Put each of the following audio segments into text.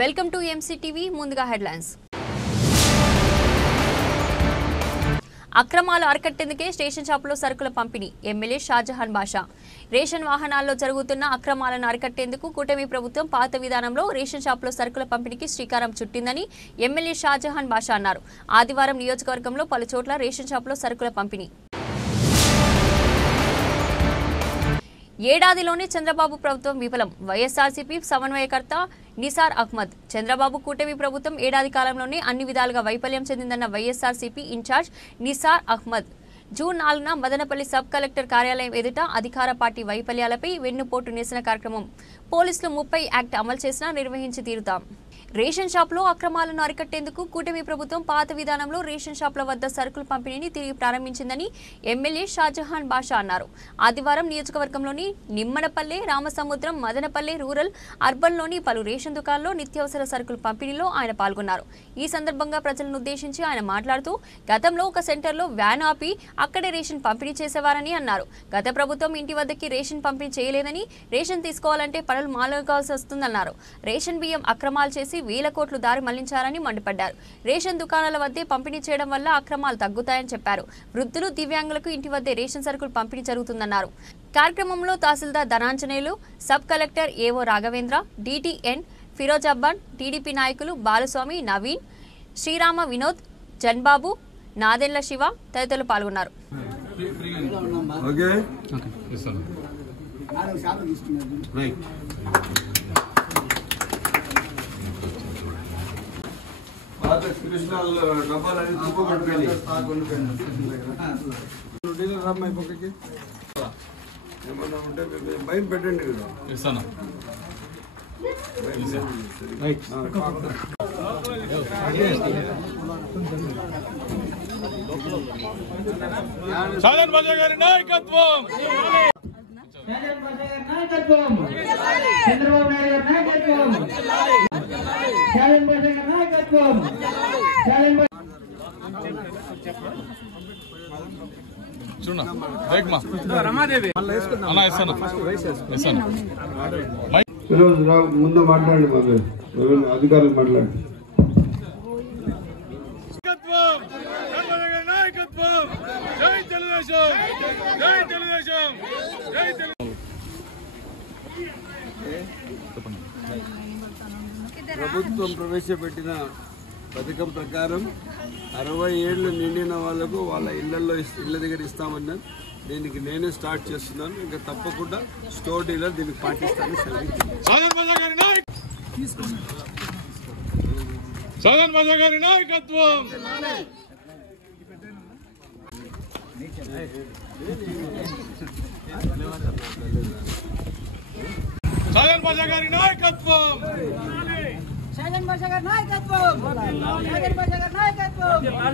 Welcome to MCTV. ముందుగా headlines. అక్రమాలు అరికట్టేందుకే station షాపులో సరుకుల పంపిణీ. ఎమ్మెల్యే షాజహాన్ బాషా. రేషన్ వాహనాల్లో జరుగుతున్న అక్రమాలను అరికట్టేందుకు కూటమి ప్రభుత్వం పాత విధానంలో రేషన్ షాపులో సరుకుల పంపిణీకి శ్రీకారం చుట్టిందని ఎమ్మెల్యే షాజహాన్ బాషా అన్నారు. ఆదివారం నియోజకవర్గంలో పలు చోట్ల రేషన్ షాపులో సరుకుల పంపిణీ. ఏడాదిలోనే చంద్రబాబు ప్రభుత్వం విఫలం. వైఎస్ఆర్సీపీ సమన్వయకర్త నిసార్ అహ్మద్. చంద్రబాబు కూటమి ప్రభుత్వం ఏడాది కాలంలోనే అన్ని విధాలుగా వైఫల్యం చెందిందన్న వైఎస్ఆర్సీపీ ఇన్ఛార్జ్ నిసార్ అహ్మద్. జూన్ 4న మదనపల్లి సబ్ కలెక్టర్ కార్యాలయం ఎదుట అధికార పార్టీ వైఫల్యాలపై వెన్నుపోటు నిరసన కార్యక్రమం. పోలీసులు 30 యాక్ట్ అమలు చేసినా నిర్వహించి తీరుతాం. రేషన్ షాపులో అక్రమాలను అరికట్టేందుకు కూటమి ప్రభుత్వం పాత విధానంలో రేషన్ షాపుల వద్ద సరుకుల పంపిణీని తిరిగి ప్రారంభించిందని ఎమ్మెల్యే షాజహాన్ బాషా అన్నారు. ఆదివారం నియోజకవర్గంలోని నిమ్మనపల్లె, రామసముద్రం, మదనపల్లె రూరల్, అర్బన్లోని పలు రేషన్ దుకాణాల్లో నిత్యావసర సరుకుల పంపిణీలో ఆయన పాల్గొన్నారు. ఈ సందర్భంగా ప్రజలను ఉద్దేశించి ఆయన మాట్లాడుతూ గతంలో ఒక సెంటర్లో వ్యాన్ ఆపి అక్కడే రేషన్ పంపిణీ చేసేవారని అన్నారు. గత ప్రభుత్వం ఇంటి వద్దకి రేషన్ పంపిణీ చేయలేదని, రేషన్ తీసుకోవాలంటే పనులు మానుకోవాల్సి వస్తుందన్నారు. రేషన్ బియ్యం అక్రమాలు చేసి వేల కోట్లు దారి మళ్లించారని మండిపడ్డారు. రేషన్ దుకాణాల వద్దే పంపిణీ చేయడం వల్ల అక్రమాలు తగ్గుతాయని చెప్పారు. వృద్ధులు, దివ్యాంగులకు ఇంటి వద్దే రేషన్ సరుకులు పంపిణీ జరుగుతుందన్నారు. కార్యక్రమంలో తహసీల్దార్ ధనాంజనేయులు, సబ్ కలెక్టర్ ఏవో రాఘవేంద్ర, డిటిఎన్ ఫిరోజాబాన్, టీడీపీ నాయకులు బాలస్వామి, నవీన్, శ్రీరామ, వినోద్, జన్బాబు, నాదెళ్ల శివ తదితరులు పాల్గొన్నారు. ఏమన్నా ఉంటే భయం పెట్టండి కదా. షాజహాన్ బాషా గారి నాయకత్వం, చంద్రబాబు నాయుడు గారి నాయకత్వం, షాజహాన్ బాషా గారి నాయకత్వం. ముందు మాట్లాడండి, అధికారులు మాట్లాడండి. ప్రభుత్వం ప్రవేశపెట్టిన పథకం ప్రకారం 60 ఏళ్ళు నిండిన వాళ్లకు వాళ్ళ ఇళ్ల దగ్గర ఇస్తామన్నారు. దీనికి నేనే స్టార్ట్ చేస్తున్నాను. ఇంకా తప్పకుండా స్టోర్ డీలర్ దీనికి పాటిస్తాను. షాజహాన్ బాషా గారి నాయకత్వం, షాజహాన్ బాషా గారి నాయకత్వం, షాజహాన్ బాషా గారి నాయకత్వం, షాజహాన్ బాషా గారి నాయకత్వం, చంద్రబాబు నాయుడు గారి నాయకత్వం, చంద్రబాబు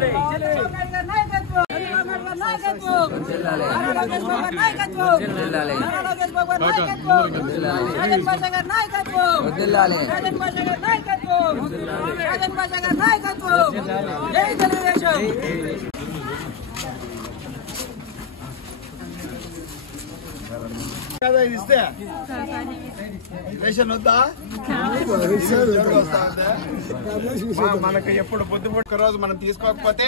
నాయుడు గారి నాయకత్వం, నారా లోకేష్ బాబు గారి నాయకత్వం, నారా లోకేష్ బాబు గారి నాయకత్వం, షాజహాన్ బాషా గారి నాయకత్వం, షాజహాన్ బాషా గారి నాయకత్వం, షాజహాన్ బాషా గారి నాయకత్వం. జై తెలుగుదేశం. ఇస్తే రేషన్ వద్దా? మనకు ఎప్పుడు పొద్దుపొక్క రోజు మనం తీసుకోకపోతే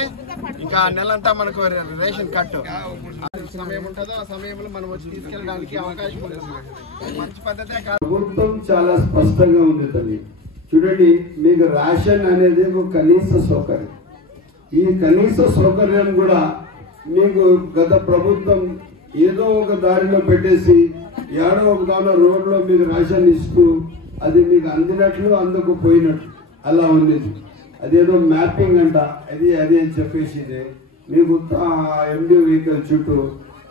ఇంకా నెలంతా మనకు రేషన్ కట్ సమయం ఉంటుందో ఆ సమయంలో మనం వచ్చి తీసుకెళ్ళడానికి అవకాశం ఉంటుంది. మంచి పద్ధతే కాదు. ప్రభుత్వం చాలా స్పష్టంగా ఉంది తల్లి. చూడండి, మీకు రేషన్ అనేది ఒక కనీస సౌకర్యం. ఈ కనీస సౌకర్యం కూడా మీకు గత ప్రభుత్వం ఏదో ఒక దారిలో పెట్టేసి ఏడో ఒక దానిలో రోడ్లో మీకు రేషన్ ఇస్తూ అది మీకు అందినట్లు అందకపోయినట్లు అలా ఉండేది. అదేదో మ్యాపింగ్ అంట, అది అని చెప్పేసి మీకు ఎండి వెహికల్ చుట్టూ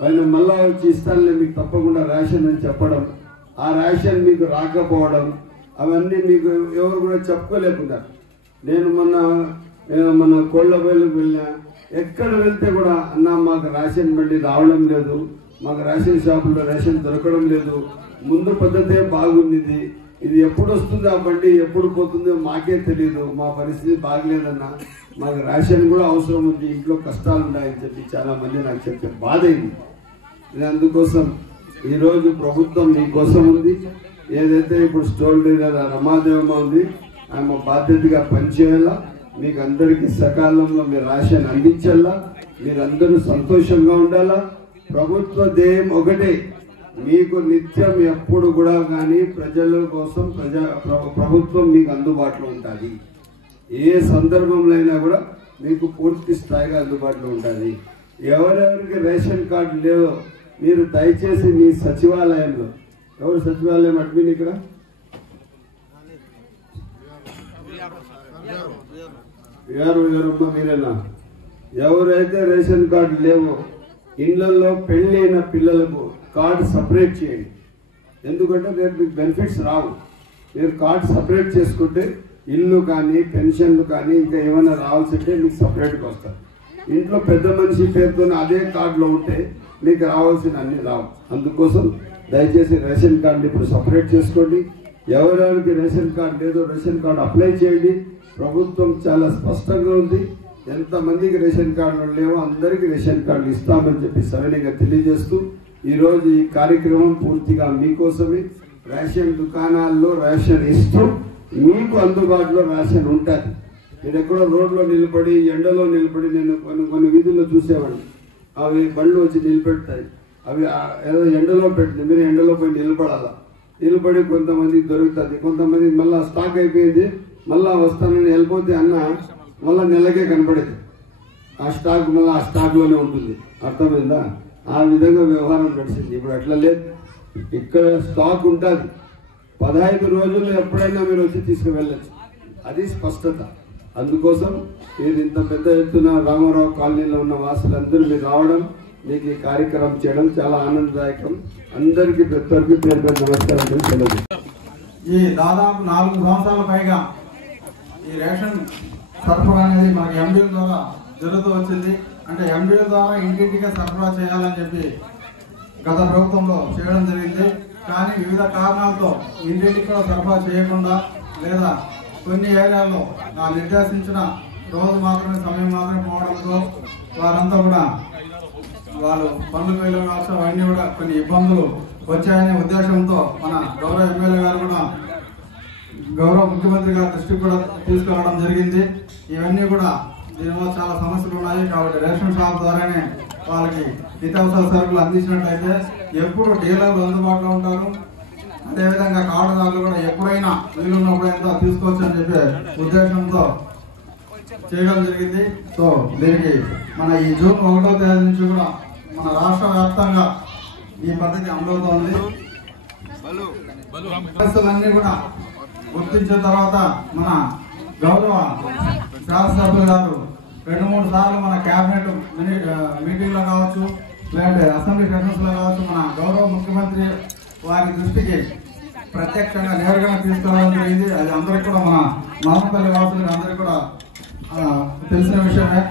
వాళ్ళు మళ్ళా వచ్చి ఇస్తానులే మీకు తప్పకుండా రేషన్ అని చెప్పడం, ఆ రేషన్ మీకు రాకపోవడం, అవన్నీ మీకు ఎవరు కూడా చెప్పుకోలేకుండా. నేను మన కోళ్ళబయలుకు వెళ్ళినా, ఎక్కడ వెళ్తే కూడా అన్న మాకు రేషన్ బండి రావడం లేదు, మాకు రేషన్ షాపులో రేషన్ దొరకడం లేదు, ముందు పద్ధతే బాగుంది, ఇది ఎప్పుడు వస్తుందో ఆ బండి ఎప్పుడు పోతుందో మాకే తెలియదు, మా పరిస్థితి బాగలేదన్నా, మాకు రేషన్ కూడా అవసరం ఉంది, ఇంట్లో కష్టాలు ఉన్నాయని చెప్పి చాలా మంది నాకు చెప్తే బాధ అయింది. అందుకోసం ఈరోజు ప్రభుత్వం మీకోసం ఉంది. ఏదైతే ఇప్పుడు స్టోర్ డీలర్ రమాదేవమ్మ ఉంది, ఆమె బాధ్యతగా పనిచేయాలా, మీకు అందరికీ సకాలంలో మీరు రేషన్ అందించాలా, మీరందరూ సంతోషంగా ఉండాలా. ప్రభుత్వ ధ్యేయం ఒకటే, మీకు నిత్యం ఎప్పుడు కూడా కానీ ప్రజల కోసం ప్రభుత్వం మీకు అందుబాటులో ఉంటుంది. ఏ సందర్భంలో అయినా కూడా మీకు పూర్తి స్థాయిగా అందుబాటులో ఉంటుంది. ఎవరెవరికి రేషన్ కార్డు లేవో మీరు దయచేసి మీ సచివాలయంలో, ఎవరు సచివాలయం అడ్మిన్ ఇక్కడ, ఎవరమ్మా మీరేనా, ఎవరైతే రేషన్ కార్డు లేవో ఇళ్లలో పెళ్ళైన పిల్లలకు కార్డు సపరేట్ చేయండి. ఎందుకంటే రేపు మీకు బెనిఫిట్స్ రావు. మీరు కార్డు సపరేట్ చేసుకుంటే ఇల్లు కానీ పెన్షన్లు కానీ ఇంకా ఏమైనా రావాల్సింటే మీకు సపరేట్గా వస్తారు. ఇంట్లో పెద్ద మనిషి పేరుతో అదే కార్డులో ఉంటే మీకు రావాల్సిన అన్ని రావు. అందుకోసం దయచేసి రేషన్ కార్డు ఇప్పుడు సపరేట్ చేసుకోండి. ఎవరెవరికి రేషన్ కార్డు లేదో రేషన్ కార్డు అప్లై చేయండి. ప్రభుత్వం చాలా స్పష్టంగా ఉంది, ఎంతమందికి రేషన్ కార్డులు లేవో అందరికీ రేషన్ కార్డులు ఇస్తామని చెప్పి సవినయంగా తెలియజేస్తూ ఈరోజు ఈ కార్యక్రమం పూర్తిగా మీకోసమే. రేషన్ దుకాణాల్లో రేషన్ ఇస్తూ మీకు అందుబాటులో రేషన్ ఉంటుంది. మీరు ఎక్కడో రోడ్లో నిలబడి ఎండలో నిలబడి, నేను కొన్ని వీధుల్లో చూసేవాడిని, అవి బండ్లు వచ్చి నిలబెడతాయి, అవి ఏదో ఎండలో పెట్టింది, మీరు ఎండలో పోయి నిలబడాలా, నిలబడి కొంతమంది దొరుకుతుంది, కొంతమంది మళ్ళీ స్టాక్ అయిపోయింది మళ్ళా వస్తానని వెళ్ళిపోతే అన్న మళ్ళీ నెలకే కనపడేది, ఆ స్టాక్ మళ్ళీ ఆ స్టాక్లోనే ఉంటుంది. అర్థమైందా? ఆ విధంగా వ్యవహారం నడిచింది. ఇప్పుడు అట్లా లేదు, ఇక్కడ స్టాక్ ఉంటుంది. 15 రోజుల్లో ఎప్పుడైనా మీరు వచ్చి తీసుకువెళ్ళచ్చు, అది స్పష్టత. అందుకోసం మీరు ఇంత పెద్ద ఎత్తున రామారావు కాలనీలో ఉన్న వాసులందరూ మీరు రావడం, మీకు ఈ కార్యక్రమం చేయడం చాలా ఆనందదాయకం. అందరికీ ప్రతి ఒక్కరికి పేరు పేరు నమస్కారం తెలియదు. ఈ దాదాపు 4 సంవత్సరాల పైగా ఈ రేషన్ సరఫరా అనేది మనకి ఎండిఓ ద్వారా జరుగుతూ వచ్చింది. అంటే ఎండిఓ ద్వారా ఇంటింటిగా సరఫరా చేయాలని చెప్పి గత ప్రభుత్వంలో చేయడం జరిగింది. కానీ వివిధ కారణాలతో ఇంటింటికి కూడా సరఫరా చేయకుండా, లేదా కొన్ని ఏరియాల్లో నిర్దేశించిన రోజు మాత్రమే సమయం మాత్రమే పోవడంతో వారంతా కూడా వాళ్ళు పనులకు వెళ్ళడం కావచ్చు, అవన్నీ కూడా కొన్ని ఇబ్బందులు వచ్చాయనే ఉద్దేశంతో మన గౌరవ ఎమ్మెల్యే గారు కూడా గౌరవ ముఖ్యమంత్రి గారి దృష్టికి కూడా తీసుకురావడం జరిగింది. ఇవన్నీ కూడా దీనివల్ల చాలా సమస్యలు ఉన్నాయి. కాబట్టి రేషన్ షాప్ ద్వారానే వాళ్ళకి నిత్యావసర సరుకులు అందించినట్లయితే ఎప్పుడు డీలర్లు అందుబాటులో ఉంటారు. అదేవిధంగా కార్డుదారులు కూడా ఎప్పుడైనా వీలున్నప్పుడైనా తీసుకోవచ్చు అని చెప్పే ఉద్దేశంతో చేయడం జరిగింది. సో దీనికి మన ఈ జూన్ 1వ తేదీ నుంచి కూడా మన రాష్ట్ర వ్యాప్తంగా ఈ పద్ధతి అమలవుతోంది. సమస్యలన్నీ కూడా గుర్తించిన తర్వాత మన గౌరవ శాసనసభ్యులు గారు 2-3 సార్లు మన కేబినెట్ మీటింగ్ లో కావచ్చు, లేదంటే అసెంబ్లీ సెషన్స్ లో కావచ్చు, మన గౌరవ ముఖ్యమంత్రి వారి దృష్టికి ప్రత్యక్షంగా నేరుగా తీసుకురావడం జరిగింది. అది అందరికీ కూడా మన మదనపల్లి వాసులకు అందరికీ కూడా తెలిసిన విషయమే.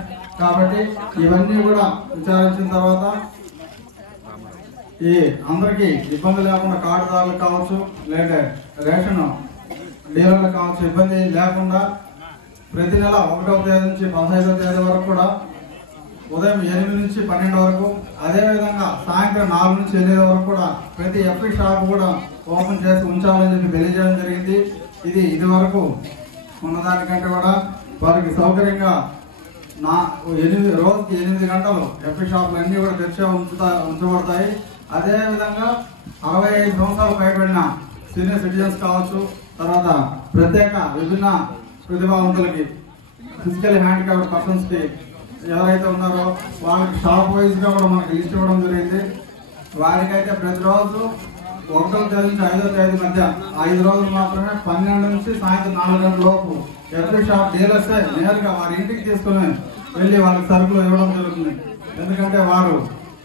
కాబట్టి ఇవన్నీ కూడా విచారించిన తర్వాత ఈ అందరికీ ఇబ్బంది లేకుండా కార్డుదారులకు కావచ్చు, లేదా రేషన్ డీలర్లకు కావచ్చు, ఇబ్బంది లేకుండా ప్రతి నెల 1వ తేదీ నుంచి 15వ తేదీ వరకు కూడా ఉదయం 8 నుంచి 12 వరకు, అదేవిధంగా సాయంత్రం 4 నుంచి 8 వరకు కూడా ప్రతి ఎఫ్ఐ షాప్ కూడా ఓపెన్ చేసి ఉంచాలని చెప్పి తెలియజేయడం జరిగింది. ఇది వరకు ఉన్నదానికంటే కూడా వారికి సౌకర్యంగా రోజుకి 8 గంటలు ఎఫ్ఐ షాపులు అన్ని కూడా తెరిచే ఉంచబడతాయి. అదేవిధంగా 65 సంవత్సరాలు పైబడిన సీనియర్ సిటిజన్స్ కావచ్చు, తర్వాత ప్రత్యేక విభిన్న ప్రతిభావంతులకి, ఫిజికల్ హ్యాండిక్యాప్డ్ పర్సన్స్ కి ఎవరైతే ఉన్నారో వాళ్ళకి షాప్ వైజ్ గా కూడా మనకి లిస్ట్ ఇవ్వడం జరిగింది. వారికైతే ప్రతిరోజు 1వ తేదీ నుంచి 5వ తేదీ మధ్య 5 రోజులు మాత్రమే 12 నుంచి సాయంత్రం 4 గంటల లోపు ఎవ్రీ షాప్ డీలర్స్ నేరుగా వారి ఇంటికి తీసుకుని వెళ్ళి వాళ్ళకి సరుకులు ఇవ్వడం జరుగుతుంది. ఎందుకంటే వారు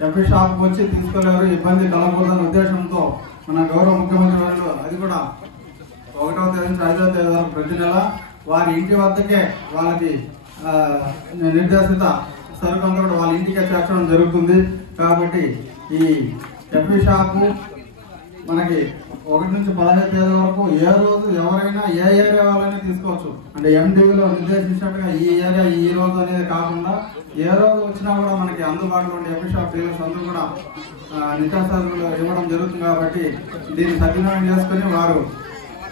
ఎవ్రీ షాప్ వచ్చి తీసుకోలేరు, ఇబ్బంది కలగకూడదనే ఉద్దేశంతో మన గౌరవ ముఖ్యమంత్రి వాళ్ళు అది కూడా 1వ తేదీ నుంచి 5వ తేదీ వరకు ప్రతి నెల వారి ఇంటి వద్దకే వాళ్ళకి నిర్దేశిత సరుకు అంతా కూడా వాళ్ళ ఇంటికే చేర్చడం జరుగుతుంది. కాబట్టి ఈ ఎఫ్ఈ షాపు మనకి 1 నుంచి 15 తేదీ వరకు ఏ రోజు ఎవరైనా ఏ ఏరియా వాళ్ళైనా తీసుకోవచ్చు. అంటే ఎండివిలో నిర్దేశించినట్టుగా ఈ ఏరియా ఈ రోజు అనేది కాకుండా ఏ రోజు వచ్చినా కూడా మనకి అందుబాటులో ఉండే ఎఫ్ఈ షాప్ డీలర్స్ అందరూ కూడా నిత్యావసరాలు ఇవ్వడం జరుగుతుంది. కాబట్టి దీన్ని సద్వినియోగం చేసుకుని వారు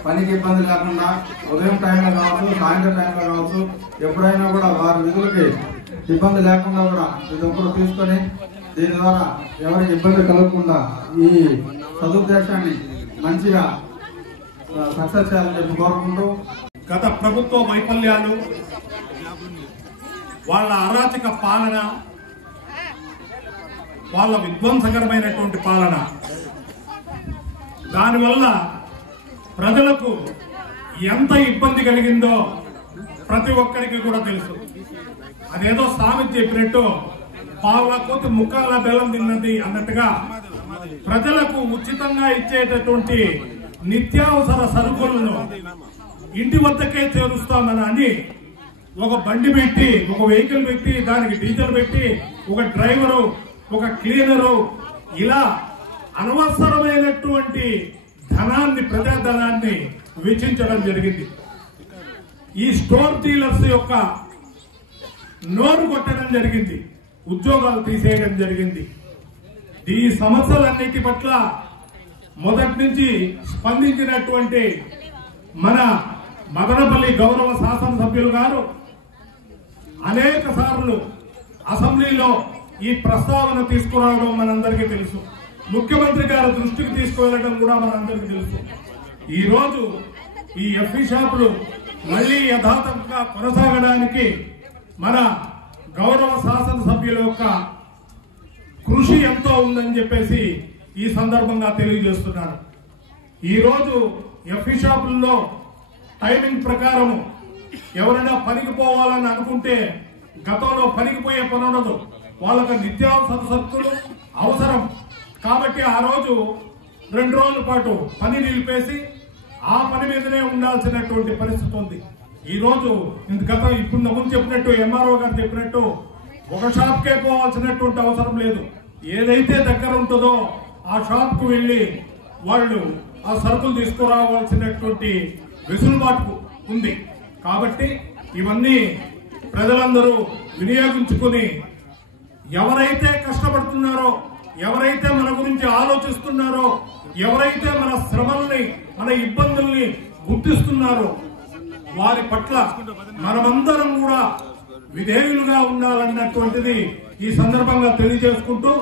పనికి ఇబ్బంది లేకుండా ఉదయం టైంలో కావచ్చు, సాయంత్రం టైంలో కావచ్చు, ఎప్పుడైనా కూడా వారి విధులకి ఇబ్బంది లేకుండా కూడా ఇది ఒక్కరు తీసుకొని దీని ద్వారా ఎవరికి ఇబ్బంది కలగకుండా ఈ సదుద్దేశాన్ని మంచిగా సక్సెస్ చేయాలని చెప్పి కోరుకుంటూ, గత ప్రభుత్వ వైఫల్యాలు, వాళ్ళ అరాచక పాలన, వాళ్ళ విధ్వంసకరమైనటువంటి పాలన, దానివల్ల ప్రజలకు ఎంత ఇబ్బంది కలిగిందో ప్రతి ఒక్కరికి కూడా తెలుసు. అదేదో సామెత చెప్పినట్టు పావుల కోతి ముక్కాల బెల్లం తిన్నది అన్నట్టుగా ప్రజలకు ఉచితంగా ఇచ్చేటటువంటి నిత్యావసర సరుకులను ఇంటి వద్దకే చేరుస్తామని ఒక బండి పెట్టి, ఒక వెహికల్ పెట్టి, దానికి డీజిల్ పెట్టి, ఒక డ్రైవరు, ఒక క్లీనరు, ఇలా అనవసరమైనటువంటి ధనాన్ని, ప్రజాధనాన్ని వెచ్చించడం జరిగింది. ఈ స్టోర్ డీలర్స్ యొక్క నోరు కొట్టడం జరిగింది, ఉద్యోగాలు తీసేయడం జరిగింది. ఈ సమస్యలన్నిటి పట్ల మొదటి నుంచి స్పందించినటువంటి మన మదనపల్లి గౌరవ శాసనసభ్యులు గారు అనేక సార్లు అసెంబ్లీలో ఈ ప్రస్తావన తీసుకురావడం మనందరికీ తెలుసు. ముఖ్యమంత్రి గారి దృష్టికి తీసుకువెళ్లడం కూడా మనందరికీ తెలుసు. ఈ రోజు ఈ ఎఫ్ఈ షాపులు మళ్లీ యథాతథంగా కొనసాగడానికి మన గౌరవ శాసనసభ్యుల యొక్క కృషి ఎంతో ఉందని చెప్పేసి ఈ సందర్భంగా తెలియజేస్తున్నాను. ఈ రోజు ఎఫ్ఈ షాపుల్లో టైమింగ్ ప్రకారం ఎవరైనా పనికి పోవాలని అనుకుంటే గతంలో పనికి పోయే పని ఉండదు, వాళ్ళకి నిత్యావసర సరుకులు అవసరం కాబట్టి ఆ రోజు 2 రోజుల పాటు పని నిలిపేసి ఆ పని మీదనే ఉండాల్సినటువంటి పరిస్థితి ఉంది. ఈ రోజు ఇప్పుడు ముందు చెప్పినట్టు ఎంఆర్ఓ గారు చెప్పినట్టు ఒక షాప్కే పోవాల్సినటువంటి అవసరం లేదు. ఏదైతే దగ్గర ఉంటుందో ఆ షాప్ కు వెళ్లి వాళ్ళు ఆ సరుకులు తీసుకురావాల్సినటువంటి వెసులుబాటు ఉంది. కాబట్టి ఇవన్నీ ప్రజలందరూ వినియోగించుకుని ఎవరైతే కష్టపడుతున్నారో, ఎవరైతే మన గురించి ఆలోచిస్తున్నారో, ఎవరైతే మన శ్రమల్ని, మన ఇబ్బందుల్ని గుర్తిస్తున్నారో వారి పట్ల మనమందరం కూడా విధేయులుగా ఉండాలన్నటువంటిది ఈ సందర్భంగా తెలియజేసుకుంటూ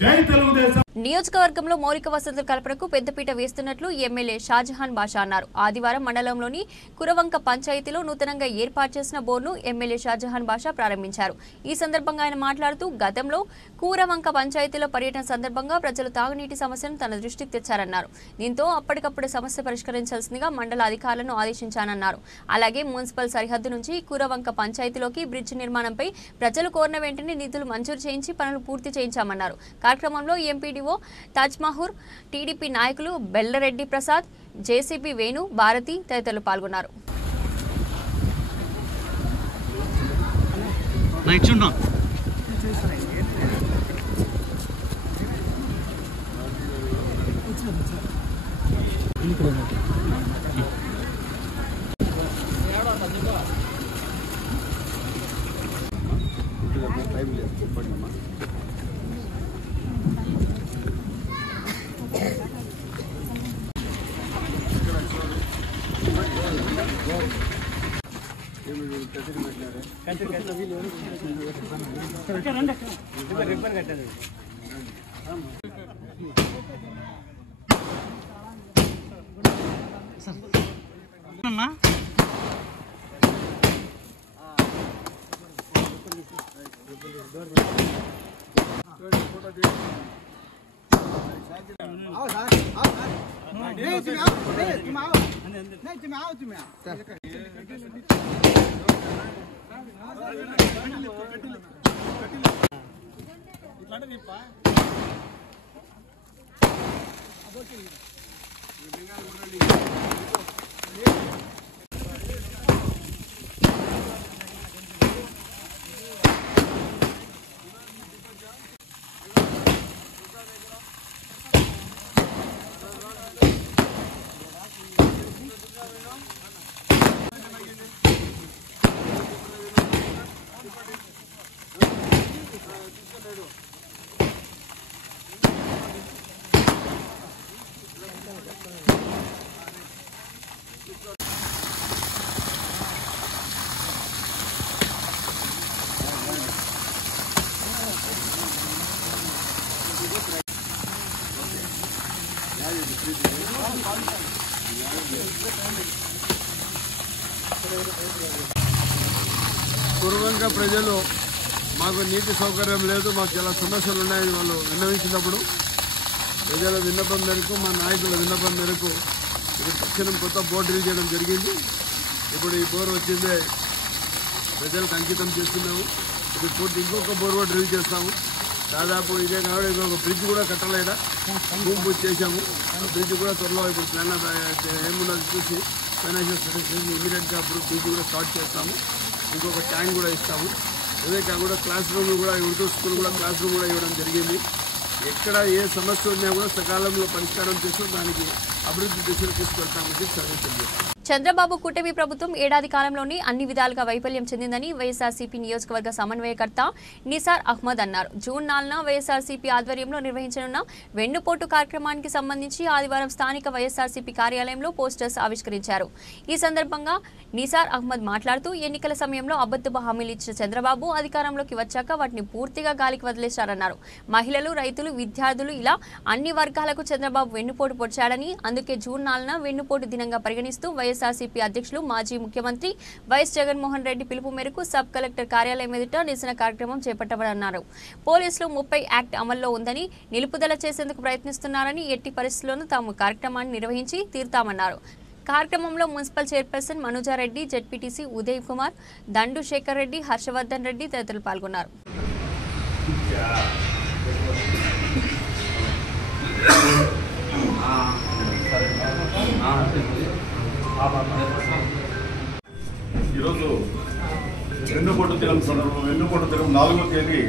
జై తెలుగుదేశం. నియోజకవర్గంలో మౌలిక వసతుల కల్పనకు పెద్దపీట వేస్తున్నట్లు ఎమ్మెల్యే షాజహాన్ బాషా అన్నారు. ఆదివారం మండలంలోని కురవంక పంచాయతీలో నూతనంగా ఏర్పాటు చేసిన బోర్డును ఎమ్మెల్యే షాజహాన్ బాషా ప్రారంభించారు. ఈ సందర్భంగా ఆయన మాట్లాడుతూ గతంలో కురవంక పంచాయతీలో పర్యటన సందర్భంగా ప్రజలు తాగునీటి సమస్యను తన దృష్టికి తెచ్చారన్నారు. దీంతో అప్పటికప్పుడు సమస్య పరిష్కరించాల్సిందిగా మండల అధికారులను ఆదేశించానన్నారు. అలాగే మున్సిపల్ సరిహద్దు నుంచి కురవంక పంచాయతీలోకి బ్రిడ్జ్ నిర్మాణంపై ప్రజలు కోరిన వెంటనే నిధులు మంజూరు చేయించి పనులు పూర్తి చేయించామన్నారు. కార్యక్రమంలో ఎంపీడీఓ తాజ్మహూర్, టీడీపీ నాయకులు బెల్లరెడ్డి ప్రసాద్, జేసీబీ వేణు, భారతి తదితరులు పాల్గొన్నారు. పూర్వంగా ప్రజలు మాకు నీటి సౌకర్యం లేదు, మాకు చాలా సమస్యలు ఉన్నాయని వాళ్ళు విన్నవించినప్పుడు ప్రజల విన్నపం మేరకు, మా నాయకుల విన్నపం మేరకు ఇప్పుడు తక్షణం కొత్త బోర్ డ్రిల్ చేయడం జరిగింది. ఇప్పుడు ఈ బోర్ వచ్చిందే ప్రజలకు అంకితం చేస్తున్నాము. ఇప్పుడు పూర్తి ఇంకొక బోర్ కూడా డ్రిల్ చేస్తాము. దాదాపు ఇదే కావాలి, ఇంకొక బ్రిడ్జ్ కూడా కట్టలేదా భూమి పూజ చేశాము. ఆ బ్రిడ్జ్ కూడా త్వరలో ఇప్పుడు ప్లాన్ ఏమున్నది చూసి ఫైనాన్షియల్ స్టడీస్ ఇమీడియట్గా బ్రిడ్జ్ కూడా స్టార్ట్ చేస్తాము. ఇంకొక ట్యాంక్ కూడా ఇస్తాము. అదే కాకుండా క్లాస్ రూమ్ కూడా, ఉర్దూ స్కూల్ కూడా క్లాస్ రూమ్ కూడా ఇవ్వడం జరిగింది. ఎక్కడ ఏ సమస్య ఉన్నా కూడా సకాలంలో పరిష్కారం చేస్తూ దానికి అభివృద్ధి దిశలో తీసుకెళ్తామని సర్వే. చంద్రబాబు కూటమి ప్రభుత్వం ఏడాది కాలంలోనే అన్ని విధాలుగా వైఫల్యం చెందిందని వైఎస్ఆర్సీపీ నియోజకవర్గ సమన్వయకర్త నిసార్ అహ్మద్ అన్నారు. జూన్ 4న వైఎస్ఆర్సీపీ ఆధ్వర్యంలో నిర్వహించనున్న వెన్నుపోటు కార్యక్రమానికి సంబంధించి ఆదివారం స్థానిక వైఎస్ఆర్సీపీ కార్యాలయంలో పోస్టర్స్ ఆవిష్కరించారు. ఈ సందర్భంగా నిసార్ అహ్మద్ మాట్లాడుతూ ఎన్నికల సమయంలో అబద్ధపు హామీలు ఇచ్చిన చంద్రబాబు అధికారంలోకి వచ్చాక వాటిని పూర్తిగా గాలికి వదిలేశారన్నారు. మహిళలు, రైతులు, విద్యార్థులు ఇలా అన్ని వర్గాలకు చంద్రబాబు వెన్నుపోటు పొడిచాడని, అందుకే జూన్ 4న వెన్నుపోటు దినంగా పరిగణిస్తూ వైఎస్ఆర్సీపీ అధ్యక్షులు మాజీ ముఖ్యమంత్రి వైఎస్ జగన్మోహన్ రెడ్డి పిలుపు మేరకు సబ్ కలెక్టర్ కార్యాలయం ఎదుట నిరసన కార్యక్రమం చేపట్టబడన్నారు. పోలీసులు 30 యాక్ట్ అమల్లో ఉందని, నిలుపుదల చేసేందుకు ప్రయత్నిస్తున్నారని, ఎట్టి పరిస్థితుల్లోనూ తాము కార్యక్రమాన్ని నిర్వహించి తీరుతామన్నారు. కార్యక్రమంలో municipal chairperson Manojareddy, ZPTC Uday Kumar, దండు శేఖర్ రెడ్డి, హర్షవర్ధన్ రెడ్డి తదితరులు పాల్గొన్నారు. ఈరోజు వెన్నుపోటు దినం సందర్భంగా వెన్నుపోటు దినం 4వ తేదీ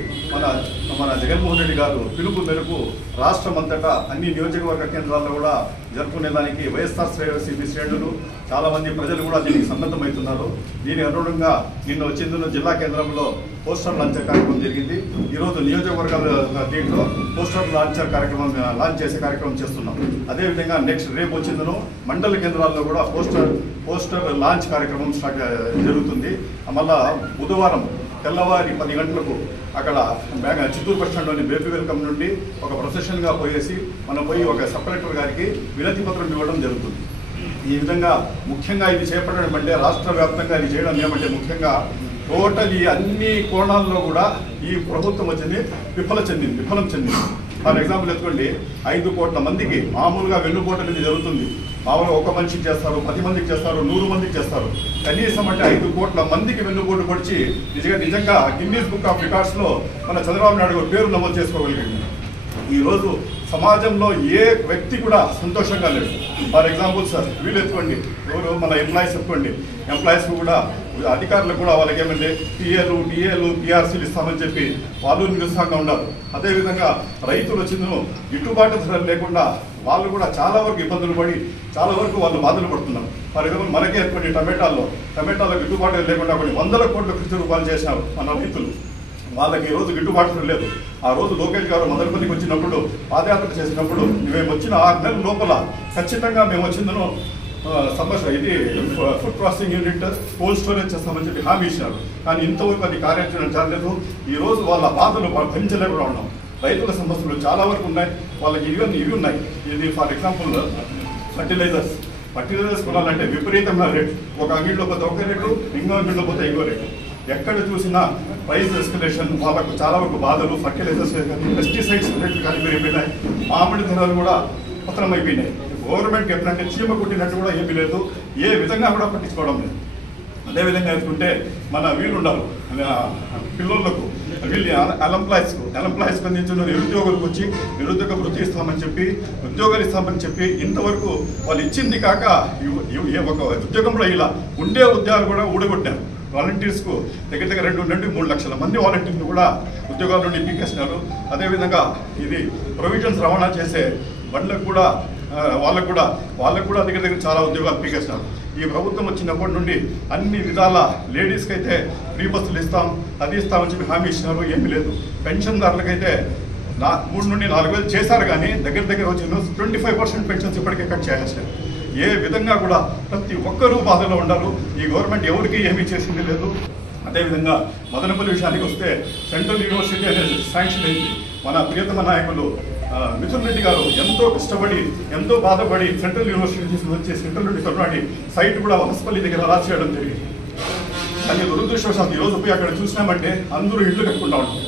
మన జగన్మోహన్ రెడ్డి గారు పిలుపు మేరకు రాష్ట్రం అంతటా అన్ని నియోజకవర్గ కేంద్రాల్లో కూడా జరుపుకునేదానికి వైఎస్ఆర్సీపీ శ్రేణులు చాలామంది ప్రజలు కూడా దీనికి సన్నద్ధమవుతున్నారు. దీని అనుగుణంగా నిన్న వచ్చిందున్న జిల్లా కేంద్రంలో పోస్టర్ లాంచర్ కార్యక్రమం జరిగింది. ఈరోజు నియోజకవర్గాల దీంట్లో పోస్టర్ లాంచర్ కార్యక్రమం లాంచ్ చేసే కార్యక్రమం చేస్తున్నాం. అదేవిధంగా నెక్స్ట్ రేపు వచ్చిందను మండల కేంద్రాల్లో కూడా పోస్టర్ లాంచ్ కార్యక్రమం స్టార్ట్ జరుగుతుంది. మళ్ళా బుధవారం తెల్లవారి 10 గంటలకు అక్కడ చిత్తూరు బస్ స్టాండ్లోని బేబీ వెల్కమ్ నుండి ఒక ప్రొసెషన్గా పోయేసి మనం పోయి ఒక సబ్ కలెక్టర్ గారికి వినతి పత్రం ఇవ్వడం జరుగుతుంది. ఈ విధంగా ముఖ్యంగా ఇది చేపట్టడం అంటే రాష్ట్ర వ్యాప్తంగా ఇది చేయడం ఏమంటే ముఖ్యంగా టోటల్ ఈ అన్ని కోణాల్లో కూడా ఈ ప్రభుత్వం వచ్చింది విఫలం చెందింది. ఫర్ ఎగ్జాంపుల్ ఎత్తుకోండి, 5 కోట్ల మందికి మామూలుగా వెన్నుపోటు అనేది జరుగుతుంది. మామూలుగా 1 మనిషికి చేస్తారు, 10 మందికి చేస్తారు, 100 మందికి చేస్తారు. కనీసం అంటే 5 కోట్ల మందికి వెన్నుపోటు పొడిచి నిజంగా గిన్నీస్ బుక్ ఆఫ్ రికార్డ్స్లో మన చంద్రబాబు నాయుడు గారు పేరు నమోదు చేసుకోగలిగింది. ఈరోజు సమాజంలో ఏ వ్యక్తి కూడా సంతోషంగా లేడు. ఫర్ ఎగ్జాంపుల్ సార్ వీళ్ళు ఎత్తుకోండి, ఎవరు మన ఎంప్లాయీస్ ఎత్తుకోండి, ఎంప్లాయీస్ కూడా అధికారులకు కూడా వాళ్ళకి ఏమంటే పిఏలు, డిఏలు, పిఆర్సీలు ఇస్తామని చెప్పి వాళ్ళు నిరుత్సాహంగా ఉన్నారు. అదేవిధంగా రైతులు వచ్చిందను గిట్టుబాటు ధరలు లేకుండా వాళ్ళు కూడా చాలా వరకు ఇబ్బందులు పడి చాలా వరకు వాళ్ళు బాధలు పడుతున్నారు. ఫర్ ఎగ్జాంపుల్ మనకే ఎత్తుకోండి, టమాటాలో గిట్టుబాటు లేకుండా కొన్ని 100 కోట్ల ఖర్చు రూపాయలు చేసినారు మన రైతులు. వాళ్ళకి ఈరోజు గిట్టుబాటు లేదు. ఆ రోజు లోకేష్ గారు మదనపల్లికి వచ్చినప్పుడు పాదయాత్ర చేసినప్పుడు మేము వచ్చిన 6 నెలల లోపల ఖచ్చితంగా మేము వచ్చిందను సమస్య ఇది food processing unit, cold storage చేస్తామని చెప్పి హామీ ఇచ్చినారు. కానీ ఇంతవరకు అది కార్యాచరణ జరగలేదు. ఈరోజు వాళ్ళ బాధలు భరించలేకుండా ఉన్నాం. రైతుల సమస్యలు చాలా వరకు ఉన్నాయి. వాళ్ళకి ఇవి ఉన్నాయి. ఇది ఫర్ ఎగ్జాంపుల్ ఫర్టిలైజర్స్ కొనాలంటే విపరీతమైన రేటు. ఒక అంగిడిలో పోతే ఒక రేటు, ఇంకో అంగిడిలో పోతే ఇంకో రేటు. ఎక్కడ చూసినా ప్రైస్ ఎస్కలేషన్, వాళ్ళకు చాలా వరకు బాధలు. ఫర్టిలైజర్స్ కానీ పెస్టిసైడ్స్ రేట్లు కానీ పెరిగిపోయినాయి. మామిడి ధరలు కూడా పతనమైపోయినాయి. గవర్నమెంట్కి ఎప్పుడంటే చీమ కుట్టినట్టు కూడా ఏమీ లేదు, ఏ విధంగా కూడా పట్టించుకోవడం లేదు. అదేవిధంగా వేసుకుంటే మన వీళ్ళు ఉండాలి పిల్లలకు, వీళ్ళు అన్ఎంప్లాయీస్కి అందించిన నిరుద్యోగులకు వచ్చి నిరుద్యోగ వృత్తి ఇస్తామని చెప్పి, ఉద్యోగాలు ఇస్తామని చెప్పి ఇంతవరకు వాళ్ళు ఇచ్చింది కాక ఒక ఉద్యోగం కూడా ఇలా ఉండే ఉద్యోగాలు కూడా ఊడగొట్టారు. వాలంటీర్స్కు దగ్గర 2-3 లక్షల మంది వాలంటీర్లు కూడా ఉద్యోగాల నుండి పీకేసినారు. అదేవిధంగా ఇది ప్రొవిజన్స్ రవాణా చేసే బండ్లకు కూడా వాళ్ళకు కూడా దగ్గర చాలా ఉద్యోగాలు పీకేసినారు. ఈ ప్రభుత్వం వచ్చినప్పటి నుండి అన్ని విధాల లేడీస్కి అయితే ఫ్రీ బస్సులు ఇస్తాం, అది ఇస్తామని చెప్పి హామీ ఇచ్చినారు, ఏమీ లేదు. పెన్షన్దారులకైతే 3 నుండి 4 వేలు చేశారు, కానీ దగ్గర వచ్చిన 25% పెన్షన్స్ ఇప్పటికే కట్ చేసేసారు. ఏ విధంగా కూడా ప్రతి ఒక్కరూ బాధలో ఉన్నారు. ఈ గవర్నమెంట్ ఎవరికి ఏమీ చేసింది లేదు. అదేవిధంగా మదనపల్లి విషయానికి వస్తే సెంట్రల్ యూనివర్సిటీ అనేది శాంక్షన్ అయింది. మన ప్రియతమ నాయకులు మిథున్ రెడ్డి గారు ఎంతో కష్టపడి ఎంతో బాధపడి సెంట్రల్ యూనివర్సిటీ తీసుకుని సెంట్రల్ నుండి తొలనాటి సైట్ కూడా వనస్పల్లి దగ్గర అలాట్ చేయడం జరిగింది. కానీ దురదృష్టవశాత్తు ఈరోజు పోయి అక్కడ చూసినామంటే అందరూ ఇళ్ళు కట్టుకుంటా ఉంటారు.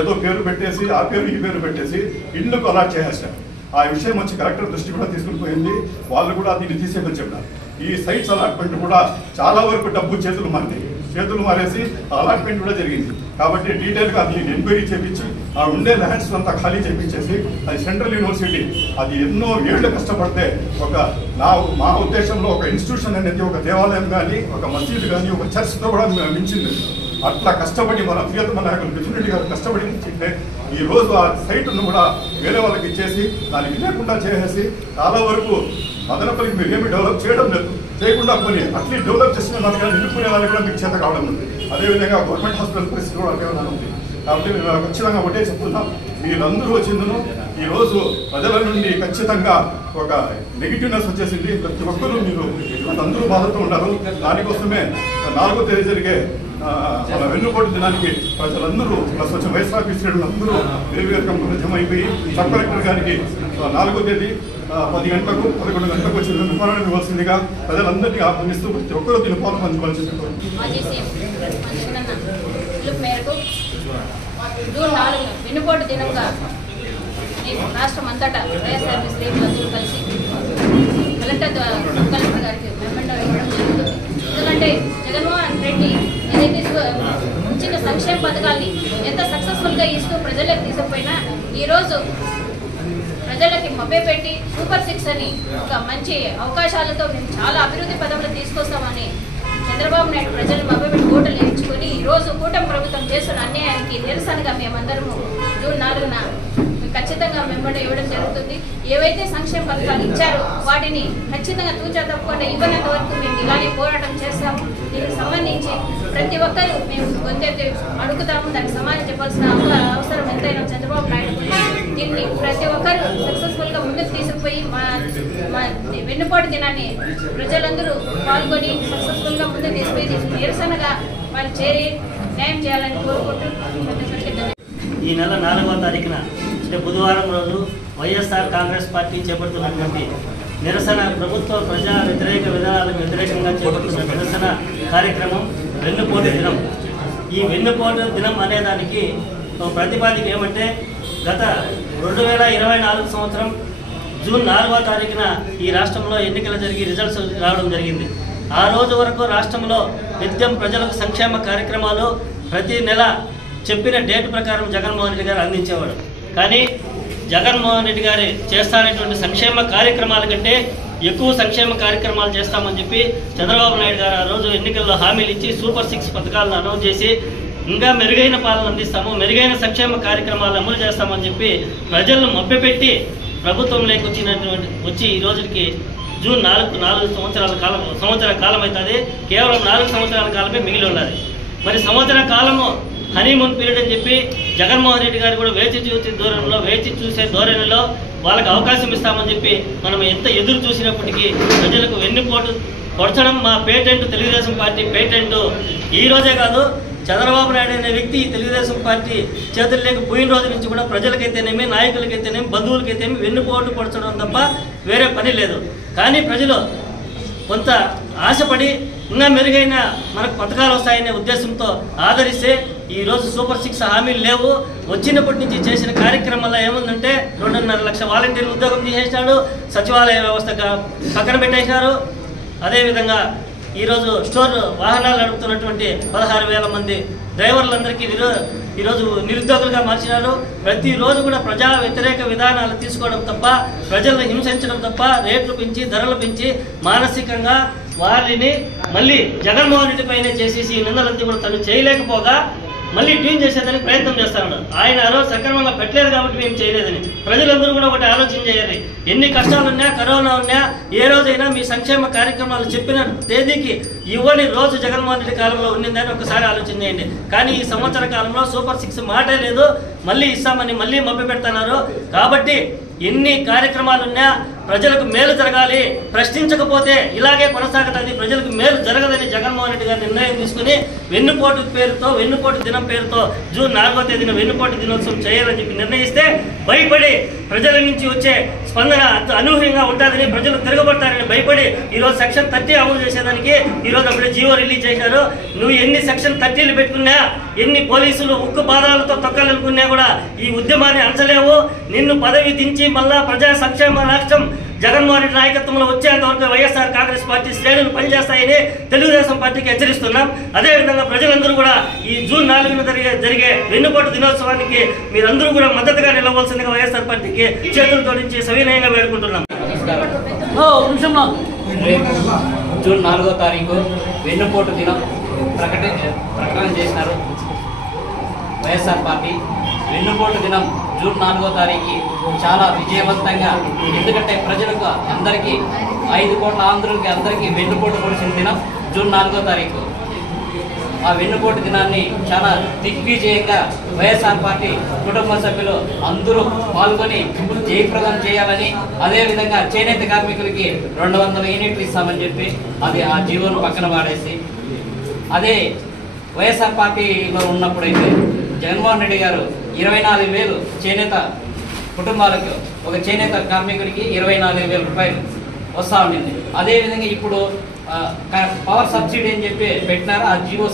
ఏదో పేరు పెట్టేసి ఆ పేరు ఈ పేరు పెట్టేసి ఇళ్లకు అలాట్ చేసేసారు. ఆ విషయం వచ్చి కలెక్టర్ దృష్టి కూడా తీసుకుని పోయింది. వాళ్ళు కూడా దీన్ని తీసేయమని చెప్పినారు. ఈ సైట్స్ అలాట్మెంట్ కూడా చాలా వరకు డబ్బు చేతులు మారేసి అలాట్మెంట్ కూడా జరిగింది. కాబట్టి డీటెయిల్గా అది ఎంక్వైరీ చేయించి ఆ ఉండే ల్యాండ్స్ అంతా ఖాళీ చేయించేసి అది సెంట్రల్ యూనివర్సిటీ అది ఎన్నో ఏళ్ళు కష్టపడితే మా ఉద్దేశంలో ఒక ఇన్స్టిట్యూషన్ అనేది ఒక దేవాలయం కానీ ఒక మసీదు కానీ ఒక చర్చ్తో కూడా మించింది. అట్లా కష్టపడి మన ప్రియతమ నాయకులు మిథున్ రెడ్డి గారు కష్టపడి ఇచ్చింటే ఈ రోజు ఆ సైట్ను కూడా వేరే వాళ్ళకి ఇచ్చేసి దానికి లేకుండా చేసేసి చాలా వరకు మదనపల్లికి మీరు ఏమి డెవలప్ చేయడం లేదు, చేయకుండా కొన్ని అట్లీస్ట్ డెవలప్ చేసిన దానికి నిలుపుకునే వాళ్ళకి కూడా మీకు చేత కావడం ఉంది. అదేవిధంగా గవర్నమెంట్ హాస్పిటల్ పరిస్థితి కూడా అదే ఉంది. కాబట్టి మేము ఖచ్చితంగా ఒకటే చెప్తున్నాం, మీరందరూ వచ్చిందను ఈరోజు ప్రజల నుండి ఖచ్చితంగా ఒక నెగిటివ్నెస్ వచ్చేసింది. ప్రతి ఒక్కరూ మీరు అందరూ బాధతో ఉన్నారు. దానికోసమే 4వ తేదీ జరిగే మన వెన్నుపోటు దినానికి ప్రజలందరూ ప్లస్ వచ్చే వైఎస్ఆర్పీ శ్రేణులు అందరూ వేరువేరుగా జమ అయిపోయి సబ్ కలెక్టర్ గారికి 4వ తేదీ 10 గంటలకు 11 గంటలకు వచ్చి వివరణ ఇవ్వాల్సిందిగా ప్రజలందరినీ ఆహ్వానిస్తూ ప్రతి ఒక్కరూ దీన్ని పాల్పంచుకోవాల్సింది. జూన్ 4 వెన్నుపోటు దినంగా రాష్ట్రం అంతటా వైఎస్ఆర్పీ శ్రేణులందరూ కలిసి కలెక్టర్ గారికి మెమోరాండం ఇవ్వడం జరుగుతుంది. ఎందుకంటే జగన్మోహన్ రెడ్డి ఏదైతే ఇచ్చిన సంక్షేమ పథకాల్ని ఎంత సక్సెస్ఫుల్గా ఇస్తూ ప్రజలకు తీసుకుపోయినా ఈరోజు ప్రజలకి మభ్యపెట్టి సూపర్ 6 అని ఒక మంచి అవకాశాలతో మేము చాలా అభివృద్ధి పదంలో తీసుకొస్తామని చంద్రబాబు నాయుడు ప్రజలు మభ్యపెట్టి ఓటలు వేయించుకొని ఈరోజు కూటమి ప్రభుత్వం చేస్తున్న అన్యాయానికి నిరసనగా మేమందరము జూన్ 4న ఖచ్చితంగా మెమోరాండం ఇవ్వడం జరుగుతుంది. ఏవైతే సంక్షేమ పథకాలు ఇచ్చారో వాటిని ఖచ్చితంగా తూచా తప్పకుండా ఇవ్వనంత వరకు మేము ఇలానే పోరాటం చేస్తాము. దీనికి సంబంధించి ప్రతి ఒక్కరూ మేము గొంతెత్తి అడుగుతాము. దానికి సమాధానం చెప్పాల్సిన అవసరం ఎంతైనా చంద్రబాబు నాయుడు. దీన్ని ప్రతి ఒక్కరూ సక్సెస్ఫుల్గా ముందుకు తీసుకుపోయి మా వెన్నుపోటు దినాన్ని ప్రజలందరూ పాల్గొని సక్సెస్ఫుల్గా ముందుకు తీసుకుపోయి నిరసనగా వాళ్ళు చేరి న్యాయం చేయాలని కోరుకుంటూ ఈ నెల 4వ తారీఖున అంటే బుధవారం రోజు వైఎస్ఆర్ కాంగ్రెస్ పార్టీ చేపడుతున్నటువంటి నిరసన ప్రభుత్వ ప్రజా వ్యతిరేక విధానాలకు వ్యతిరేకంగా చేపడుతున్న నిరసన కార్యక్రమం వెన్నుపోటు దినం. ఈ వెన్నుపోటు దినం అనేదానికి ప్రతిపాదిక ఏమంటే గత 2024 సంవత్సరం జూన్ 4వ తారీఖున ఈ రాష్ట్రంలో ఎన్నికలు జరిగి రిజల్ట్స్ రావడం జరిగింది. ఆ రోజు వరకు రాష్ట్రంలో నిత్యం ప్రజలకు సంక్షేమ కార్యక్రమాలు ప్రతి నెల చెప్పిన డేట్ ప్రకారం జగన్మోహన్ రెడ్డి గారు అందించేవాడు. కానీ జగన్మోహన్ రెడ్డి గారి చేస్తానటువంటి సంక్షేమ కార్యక్రమాల కంటే ఎక్కువ సంక్షేమ కార్యక్రమాలు చేస్తామని చెప్పి చంద్రబాబు నాయుడు గారు ఆ రోజు ఎన్నికల్లో హామీలు ఇచ్చి సూపర్ 6 పథకాలను అనౌన్స్ చేసి ఇంకా మెరుగైన పాలన అందిస్తాము, మెరుగైన సంక్షేమ కార్యక్రమాలు అమలు చేస్తామని చెప్పి ప్రజలను మభ్యపెట్టి ప్రభుత్వంలోకి వచ్చి ఈ రోజుకి జూన్ 4 సంవత్సరాల కాలం అవుతుంది. కేవలం 4 సంవత్సరాల కాలమే మిగిలి ఉన్నది. మరి సంవత్సర కాలము హనీమూన్ పీరియడ్ అని చెప్పి జగన్మోహన్ రెడ్డి గారు కూడా వేచి చూసే ధోరణిలో వాళ్ళకి అవకాశం ఇస్తామని చెప్పి మనం ఎంత ఎదురు చూసినప్పటికీ ప్రజలకు వెన్నుపోటు పొడచడం మా పేటెంట్ తెలుగుదేశం పార్టీ పేటెంట్. ఈ రోజే కాదు, చంద్రబాబు నాయుడు అనే వ్యక్తి తెలుగుదేశం పార్టీ చేతుల్లోకి పోయిన రోజు నుంచి కూడా ప్రజలకైతేనేమి, నాయకులకైతేనేమి, బంధువులకైతేనేమి వెన్నుపోటు పొడచడం తప్ప వేరే పని లేదు. కానీ ప్రజలు కొంత ఆశపడి ఇంకా మెరుగైన మనకు పథకాలు వస్తాయనే ఉద్దేశంతో ఆదరిస్తే ఈరోజు సూపర్ 6 హామీలు లేవు. వచ్చినప్పటి నుంచి చేసిన కార్యక్రమాల్లో ఏముందంటే 2.5 లక్షల వాలంటీర్లు ఉద్యోగం తీసేసినాడు, సచివాలయ వ్యవస్థ పక్కన పెట్టేసినారు. అదేవిధంగా ఈరోజు స్టోర్ వాహనాలు నడుపుతున్నటువంటి 16,000 మంది డ్రైవర్లందరికీ ఈరోజు నిరుద్యోగులుగా మార్చినారు. ప్రతిరోజు కూడా ప్రజా వ్యతిరేక విధానాలు తీసుకోవడం తప్ప, ప్రజలను హింసించడం తప్ప, రేట్లు పెంచి ధరలు పెంచి మానసికంగా వారిని మళ్ళీ జగన్మోహన్ రెడ్డి పైన చేసేసి ఈ నిందలంతా కూడా తను చేయలేకపోగా మళ్ళీ ట్యూన్ చేసేదానికి ప్రయత్నం చేస్తాడు. ఆయన ఆ రోజు సక్రమంగా పెట్టలేదు కాబట్టి మేము చేయలేదని ప్రజలందరూ కూడా ఒకటి ఆలోచన చేయాలి. ఎన్ని కష్టాలున్నా, కరోనా ఉన్నా, ఏ రోజైనా మీ సంక్షేమ కార్యక్రమాలు చెప్పిన తేదీకి ఇవ్వని రోజు జగన్మోహన్ రెడ్డి కాలంలో ఉండిందని ఒకసారి ఆలోచన చేయండి. కానీ ఈ సంవత్సర కాలంలో సూపర్ 6 మాటే లేదు, మళ్ళీ ఇస్తామని మళ్ళీ మభ్య పెడుతున్నారు. కాబట్టి ఎన్ని కార్యక్రమాలున్నా ప్రజలకు మేలు జరగాలి, ప్రశ్నించకపోతే ఇలాగే కొనసాగుతుంది, ప్రజలకు మేలు జరగదని జగన్మోహన్ రెడ్డి గారు నిర్ణయం తీసుకుని వెన్నుపోటు దినం పేరుతో జూన్ 4వ తేదీన వెన్నుపోటు దినోత్సవం చేయాలని చెప్పి నిర్ణయిస్తే భయపడి ప్రజల నుంచి వచ్చే స్పందన అనూహ్యంగా ఉంటుందని, ప్రజలు తిరగబడతారని భయపడి ఈరోజు సెక్షన్ 30 అమలు చేసేదానికి ఈరోజు అప్పుడే జీవో రిలీజ్ చేశారు. నువ్వు ఎన్ని సెక్షన్ 30లు పెట్టుకున్నా, ఎన్ని పోలీసులు ఉక్కు పాదాలతో తొక్కలనుకున్నా కూడా ఈ ఉద్యమాన్ని అంచలేవు. నిన్ను పదవి దించి మళ్ళా ప్రజా సంక్షేమ రాష్ట్రం జగన్మోహన్ రెడ్డి నాయకత్వంలో వచ్చేంత వరకు వైఎస్ఆర్ కాంగ్రెస్ పార్టీ శ్రేణులు పనిచేస్తాయని తెలుగుదేశం పార్టీకి హెచ్చరిస్తున్నాం. అదేవిధంగా ప్రజలందరూ కూడా ఈ జూన్ 4న జరిగే వెన్నుపోటు దినోత్సవానికి మీరందరూ కూడా మద్దతుగా నిలవలసిందిగా వైఎస్ఆర్ పార్టీకి చేతులు జోడించి సవినయంగా వేడుకుంటున్నాం. రేపు జూన్ 4వ తారీఖు వెన్నుపోటు దినం ప్రకటన చేసినారు వైఎస్ఆర్ పార్టీ. వెన్నుపోటు దినం జూన్ 4వ తారీఖు చాలా విజయవంతంగా, ఎందుకంటే ప్రజలకు అందరికీ 5 కోట్ల ఆంధ్రులకి అందరికీ వెన్నుపోటు పొడిచిన దినం జూన్ 4వ తారీఖు. ఆ వెన్నుపోటు దినాన్ని చాలా దిగ్విజయంగా వైఎస్ఆర్ పార్టీ కుటుంబ సభ్యులు అందరూ పాల్గొని జయప్రదం చేయాలని, అదేవిధంగా చేనేత కార్మికులకి 200 యూనిట్లు ఇస్తామని చెప్పి అది ఆ జీవోను పక్కన వాడేసి, అదే వైఎస్ఆర్ పార్టీలో ఉన్నప్పుడైతే జగన్మోహన్ రెడ్డి గారు 24,000 చేనేత కుటుంబాలకు, ఒక చేనేత కార్మికుడికి 24,000 రూపాయలు వస్తూ ఉండింది. అదేవిధంగా ఇప్పుడు పవర్ సబ్సిడీ అని చెప్పి పెట్టినారు, ఆ జీవో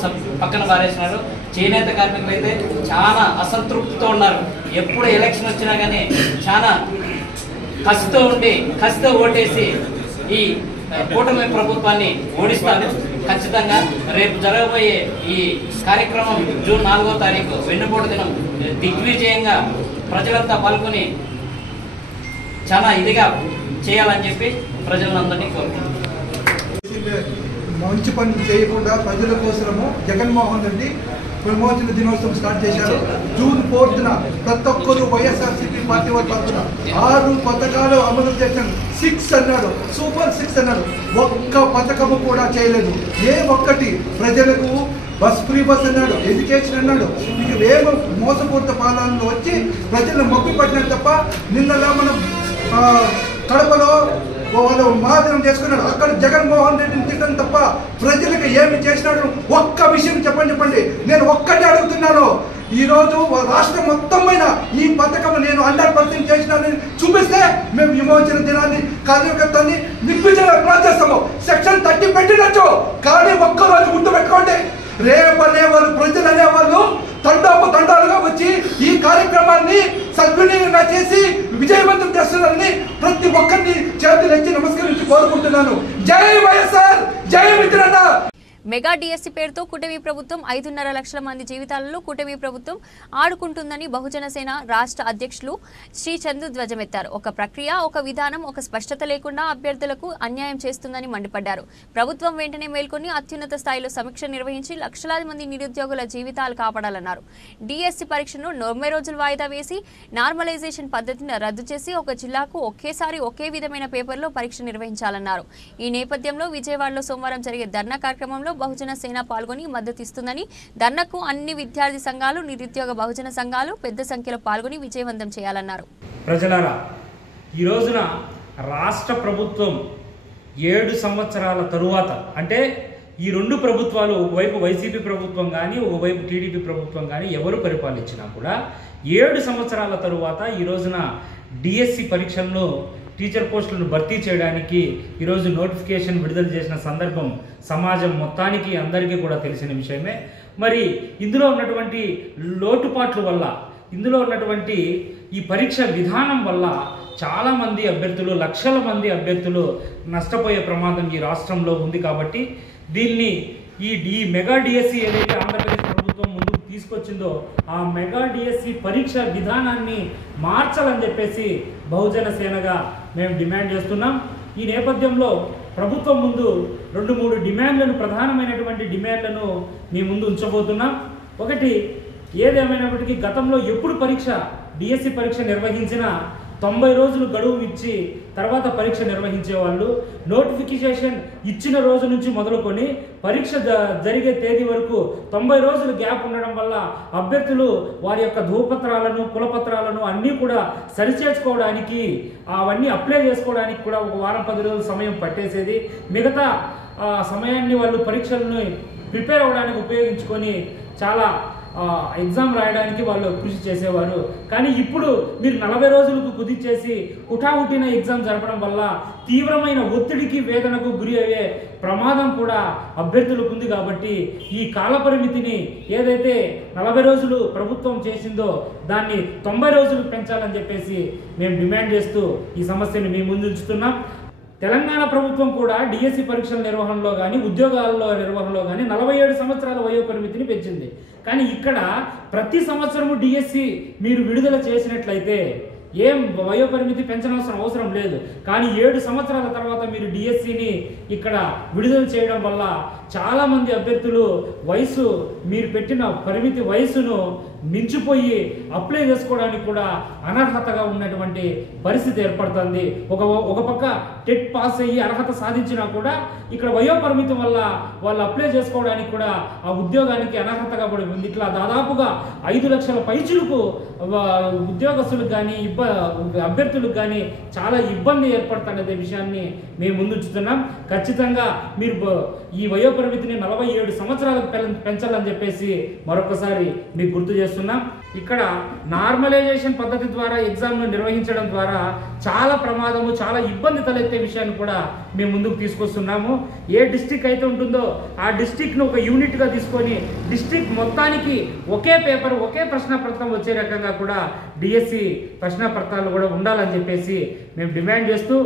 పక్కన పారేసినారు. చేనేత కార్మికులు అయితే చాలా అసంతృప్తితో ఉన్నారు. ఎప్పుడు ఎలక్షన్ వచ్చినా కానీ చాలా కసితో ఓటేసి ఈ కూటమి ప్రభుత్వాన్ని ఓడిస్తారు. ఖచ్చితంగా రేపు జరగబోయే ఈ కార్యక్రమం జూన్ 4వ తారీఖు వెన్నుపోటు దినం దిగ్విజయంగా ప్రజలంతా పాల్గొని చాలా ఇదిగా చేయాలని చెప్పి ప్రజలందరినీ కోరుకుంటున్నాం. మంచి పనులు చేయకుండా ప్రజల కోసము జగన్మోహన్ రెడ్డి విమోచన దినోత్సవం స్టార్ట్ చేశారు. జూన్ 4న ప్రతి ఒక్కరు వైఎస్ఆర్సీపీ పార్టీ వారి తరఫున 6 పథకాలు అమలు చేశాను. 6 అన్నాడు, సూపర్ 6 అన్నాడు. ఒక్క పథకము కూడా చేయలేదు. ఏ ఒక్కటి ప్రజలకు ఫ్రీ బస్ అన్నాడు, ఎడ్యుకేషన్ అన్నాడు. ఇక ఏమో మోసపూరిత పాలనలో వచ్చి ప్రజలను మబ్బి పట్టినాడు తప్ప, నిన్నలా మనం కడపలో వాళ్ళు మాదిరం చేసుకున్నాడు. అక్కడ జగన్మోహన్ రెడ్డిని తిట్టడం తప్ప ప్రజలకు ఏమి చేసినాడు ఒక్క విషయం చెప్పండి. నేను ఒక్కటే అడుగుతున్నాను. ఈరోజు రాష్ట్రం మొత్తం పైన ఈ పథకం నేను 100% చేసినానని చూపిస్తే మేము విమోచన దినాన్ని కార్యకర్తని దిగ్విజయం చేస్తాము. సెక్షన్ 30 పెట్టినచ్చు, కానీ ఒక్కరోజు గుర్తుపెట్టుకోండి, రేపు అనేవాళ్ళు ప్రజలు అనేవాళ్ళు తండాలుగా వచ్చి ఈ కార్యక్రమాన్ని సద్వినియోగంగా చేసి విజయవంతం చేస్తున్నారని ప్రతి ఒక్కరిని చేతులెత్తి నమస్కరించి కోరుకుంటున్నాను. జై వైఎస్ఆర్, జై మిత్రన్న. మెగా డిఎస్సీ పేరుతో కూటమి ప్రభుత్వం 5.5 లక్షల మంది జీవితాలలో కూటమి ప్రభుత్వం ఆడుకుంటుందని బహుజన సేన రాష్ట్ర అధ్యక్షులు శ్రీ చందు ధ్వజమెత్తారు. ఒక ప్రక్రియ, ఒక విధానం, ఒక స్పష్టత లేకుండా అభ్యర్థులకు అన్యాయం చేస్తుందని మండిపడ్డారు. ప్రభుత్వం వెంటనే మేల్కొని అత్యున్నత స్థాయిలో సమీక్ష నిర్వహించి లక్షలాది మంది నిరుద్యోగుల జీవితాలు కాపాడాలన్నారు. డిఎస్సీ పరీక్షను 90 రోజులు వాయిదా వేసి నార్మలైజేషన్ పద్ధతిని రద్దు చేసి ఒక జిల్లాకు ఒకేసారి ఒకే విధమైన పేపర్లో పరీక్ష నిర్వహించాలన్నారు. ఈ నేపథ్యంలో విజయవాడలో సోమవారం జరిగే ధర్నా కార్యక్రమంలో బహుజన సేన పాల్గొని మద్దతిస్తుందని, ధర్నాకు అన్ని విద్యార్థి సంఘాలు, నిరుద్యోగ బహుజన సంఘాలు పెద్ద సంఖ్యలో పాల్గొని విజయవంతం చేయాలన్నారు. ప్రజలారా, ఈ రోజున రాష్ట్ర ప్రభుత్వం 7 సంవత్సరాల తరువాత, అంటే ఈ 2 ప్రభుత్వాలు, ఒకవైపు వైసీపీ ప్రభుత్వం కానీ ఒకవైపు టీడీపీ ప్రభుత్వం కానీ ఎవరు పరిపాలించినా కూడా 7 సంవత్సరాల తరువాత ఈ రోజున డిఎస్సి పరీక్షల్లో టీచర్ పోస్టులను భర్తీ చేయడానికి ఈరోజు నోటిఫికేషన్ విడుదల చేసిన సందర్భం సమాజం మొత్తానికి అందరికీ కూడా తెలిసిన విషయమే. మరి ఇందులో ఉన్నటువంటి లోటుపాట్ల వల్ల, ఇందులో ఉన్నటువంటి ఈ పరీక్ష విధానం వల్ల చాలామంది అభ్యర్థులు, లక్షల మంది అభ్యర్థులు నష్టపోయే ప్రమాదం ఈ రాష్ట్రంలో ఉంది. కాబట్టి దీన్ని ఈ మెగా డిఎస్సి ఏదైతే ఆంధ్రప్రదేశ్ ప్రభుత్వం ముందుకు తీసుకొచ్చిందో ఆ మెగా డిఎస్సి పరీక్ష విధానాన్ని మార్చాలని చెప్పేసి బహుజన సేనగా మేము డిమాండ్ చేస్తున్నాం. ఈ నేపథ్యంలో ప్రభుత్వం ముందు 2-3 డిమాండ్లను, ప్రధానమైనటువంటి డిమాండ్లను మీ ముందు ఉంచబోతున్నాం. ఒకటి, ఏదేమైనప్పటికీ గతంలో ఎప్పుడు డిఎస్సి పరీక్ష నిర్వహించినా 90 రోజులు గడువు ఇచ్చి తర్వాత పరీక్ష నిర్వహించేవాళ్ళు. నోటిఫికేషన్ ఇచ్చిన రోజు నుంచి మొదలుకొని పరీక్ష జరిగే తేదీ వరకు 90 రోజులు గ్యాప్ ఉండడం వల్ల అభ్యర్థులు వారి యొక్క ధృవపత్రాలను కులపత్రాలను అన్నీ కూడా సరిచేసుకోవడానికి అవన్నీ అప్లై చేసుకోవడానికి కూడా ఒక వారం 10 రోజులు సమయం పట్టేసేది. మిగతా సమయాన్ని వాళ్ళు పరీక్షలను ప్రిపేర్ అవ్వడానికి ఉపయోగించుకొని చాలా ఎగ్జామ్ రాయడానికి వాళ్ళు కృషి చేసేవారు. కానీ ఇప్పుడు మీరు 40 రోజులకు కుదిర్చేసి హుటాహుటిన ఎగ్జామ్ జరపడం వల్ల తీవ్రమైన ఒత్తిడికి వేదనకు గురి అయ్యే ప్రమాదం కూడా అభ్యర్థులకు ఉంది. కాబట్టి ఈ కాలపరిమితిని ఏదైతే 40 రోజులు ప్రభుత్వం చేసిందో దాన్ని 90 రోజులు పెంచాలని చెప్పేసి మేము డిమాండ్ చేస్తూ ఈ సమస్యను మీ ముందు ఉంచుతున్నాం. తెలంగాణ ప్రభుత్వం కూడా డిఎస్సి పరీక్షల నిర్వహణలో కానీ ఉద్యోగాల్లో నిర్వహణలో కానీ 47 సంవత్సరాల వయో పరిమితిని పెంచింది. కానీ ఇక్కడ ప్రతి సంవత్సరము డిఎస్సి మీరు విడుదల చేసినట్లయితే ఏం వయో పరిమితి పెంచనవసరం అవసరం లేదు. కానీ 7 సంవత్సరాల తర్వాత మీరు డిఎస్సిని ఇక్కడ విడుదల చేయడం వల్ల చాలామంది అభ్యర్థులు వయసు మీరు పెట్టిన పరిమితి వయసును మించిపోయి అప్లై చేసుకోవడానికి కూడా అనర్హతగా ఉన్నటువంటి పరిస్థితి ఏర్పడుతుంది. ఒక పక్క టెట్ పాస్ అయ్యి అర్హత సాధించినా కూడా ఇక్కడ వయో పరిమితి వల్ల వాళ్ళు అప్లై చేసుకోవడానికి కూడా ఆ ఉద్యోగానికి అనర్హతగా పడి ఉంది. ఇట్లా దాదాపుగా 5 లక్షల పైచులకు ఉద్యోగస్తులకు కానీ అభ్యర్థులకు కానీ చాలా ఇబ్బంది ఏర్పడుతున్నదే విషయాన్ని మేము ముందుంచుతున్నాం. ఖచ్చితంగా మీరు ఈ వయో పరిమితిని 47 సంవత్సరాలకు పెంచాలని చెప్పేసి మరొకసారి మీకు గుర్తు చేస్తున్నాం. ఇక్కడ నార్మలైజేషన్ పద్ధతి ద్వారా ఎగ్జామ్ను నిర్వహించడం ద్వారా చాలా ప్రమాదము చాలా ఇబ్బంది తలెత్తే విషయాన్ని కూడా మేము ముందుకు తీసుకొస్తున్నాము. ఏ డిస్ట్రిక్ట్ అయితే ఉంటుందో ఆ డిస్ట్రిక్ట్ను ఒక యూనిట్గా తీసుకొని డిస్ట్రిక్ట్ మొత్తానికి ఒకే పేపర్ ఒకే ప్రశ్నపత్రం వచ్చే రకంగా కూడా డిఎస్సి ప్రశ్నపత్రాలు కూడా ఉండాలని చెప్పేసి మేము డిమాండ్ చేస్తూ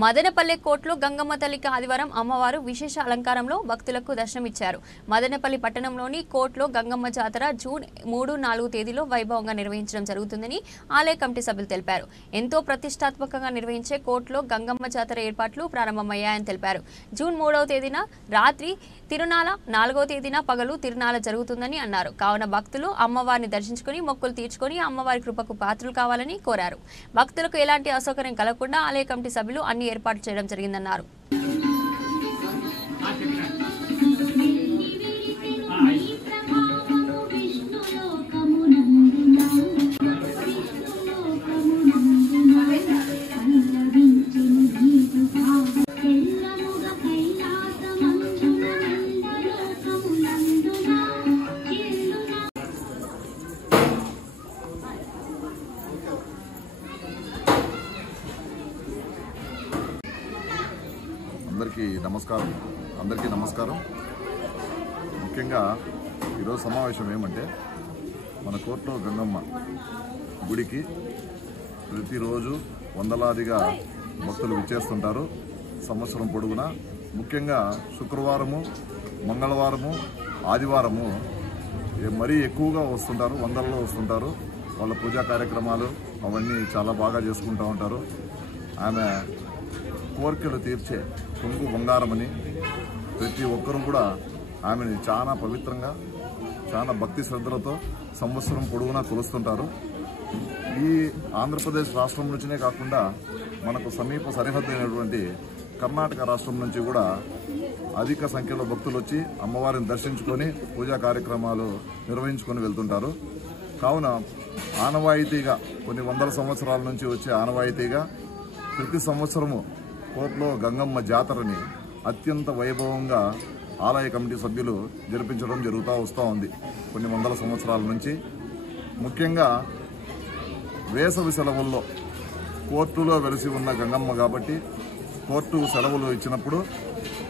మదనపల్లె కోట్లో గంగమ్మ తల్లికి ఆదివారం అమ్మవారు విశేష అలంకారంలో భక్తులకు దర్శనమిచ్చారు. మదనపల్లి పట్టణంలోని కోట్లో గంగమ్మ జాతర జూన్ 3, 4 తేదీలో వైభవంగా నిర్వహించడం జరుగుతుందని ఆలయ కమిటీ సభ్యులు తెలిపారు. ఎంతో ప్రతిష్టాత్మకంగా నిర్వహించే కోట్లో గంగమ్మ జాతర ఏర్పాట్లు ప్రారంభమయ్యాయని తెలిపారు. జూన్ 3వ తేదీన రాత్రి తిరునాల, 4వ తేదీన పగలు తిరునాల జరుగుతుందని అన్నారు. కావున భక్తులు అమ్మవారిని దర్శించుకుని మొక్కులు తీర్చుకొని అమ్మవారి కృపకు పాత్రలు కావాలని కోరారు. భక్తులకు ఎలాంటి అసౌకర్యం కలగకుండా ఆలయ కమిటీ సభ్యులు అన్ని ఏర్పాట్లు చేయడం జరిగిందన్నారు. అందరికీ నమస్కారం. ముఖ్యంగా ఈరోజు సమావేశం ఏమంటే మన కోట్లో గంగమ్మ గుడికి ప్రతిరోజు వందలాదిగా భక్తులు విచ్చేస్తుంటారు సంవత్సరం పొడుగునా. ముఖ్యంగా శుక్రవారము, మంగళవారము, ఆదివారము మరీ ఎక్కువగా వస్తుంటారు, వందల్లో వస్తుంటారు. వాళ్ళ పూజా కార్యక్రమాలు అవన్నీ చాలా బాగా చేసుకుంటూ ఉంటారు. ఆమె కోరికలు తీర్చే కొంగు బంగారమని ప్రతి ఒక్కరూ కూడా ఆమెని చాలా పవిత్రంగా చాలా భక్తి శ్రద్ధలతో సంవత్సరం పొడవునా కొలుస్తుంటారు. ఈ ఆంధ్రప్రదేశ్ రాష్ట్రం నుంచినే కాకుండా మనకు సమీప సరిహద్దు అయినటువంటి కర్ణాటక రాష్ట్రం నుంచి కూడా అధిక సంఖ్యలో భక్తులు వచ్చి అమ్మవారిని దర్శించుకొని పూజా కార్యక్రమాలు నిర్వహించుకొని వెళ్తుంటారు. కావున ఆనవాయితీగా కొన్ని వందల సంవత్సరాల నుంచి వచ్చే ఆనవాయితీగా ప్రతి సంవత్సరము కోట్లో గంగమ్మ జాతరని అత్యంత వైభవంగా ఆలయ కమిటీ సభ్యులు జరిపించడం జరుగుతూ ఉంది కొన్ని వందల సంవత్సరాల నుంచి. ముఖ్యంగా వేసవి సెలవుల్లో కోర్టులో వెలిసి ఉన్న గంగమ్మ కాబట్టి కోర్టు సెలవులు ఇచ్చినప్పుడు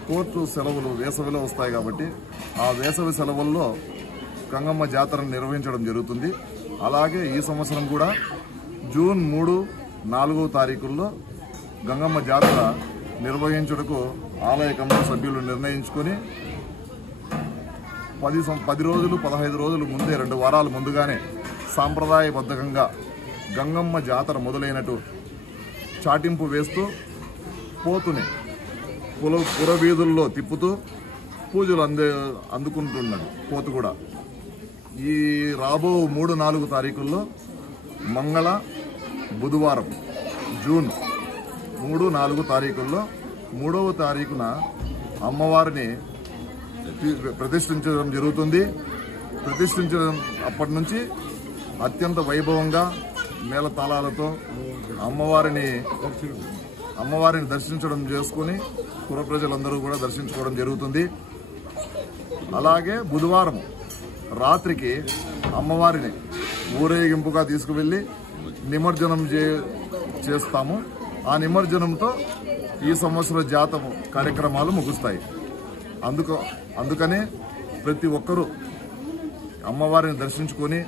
కోర్టు సెలవులు వేసవిలో వస్తాయి కాబట్టి ఆ వేసవి సెలవుల్లో గంగమ్మ జాతరను నిర్వహించడం జరుగుతుంది. అలాగే ఈ సంవత్సరం కూడా జూన్ 3, 4 తారీఖుల్లో గంగమ్మ జాతర నిర్వహించుటకు ఆలయ కమిటీ సభ్యులు నిర్ణయించుకొని 10 రోజులు 15 రోజులు ముందే 2 వారాల ముందుగానే సాంప్రదాయబద్ధంగా గంగమ్మ జాతర మొదలైనట్టు చాటింపు వేస్తూ పోతుని పురవీధుల్లో తిప్పుతూ పూజలు అందుకుంటున్నాడు పోతు కూడా. ఈ రాబో 3, 4 తారీఖుల్లో మంగళ, బుధవారం జూన్ 3, 4 తారీఖుల్లో 3వ తారీఖున అమ్మవారిని ప్రతిష్ఠించడం జరుగుతుంది. ప్రతిష్ఠించడం అప్పటి నుంచి అత్యంత వైభవంగా మేళతాళాలతో అమ్మవారిని దర్శించడం చేసుకుని పుర ప్రజలందరూ కూడా దర్శించుకోవడం జరుగుతుంది. అలాగే బుధవారం రాత్రికి అమ్మవారిని ఊరేగింపుగా తీసుకువెళ్ళి నిమజ్జనం చేస్తాము. ఆ నిమజ్జనంతో ఈ సంవత్సరం జాతర కార్యక్రమాలు ముగుస్తాయి. అందుకనే ప్రతి ఒక్కరూ అమ్మవారిని దర్శించుకొని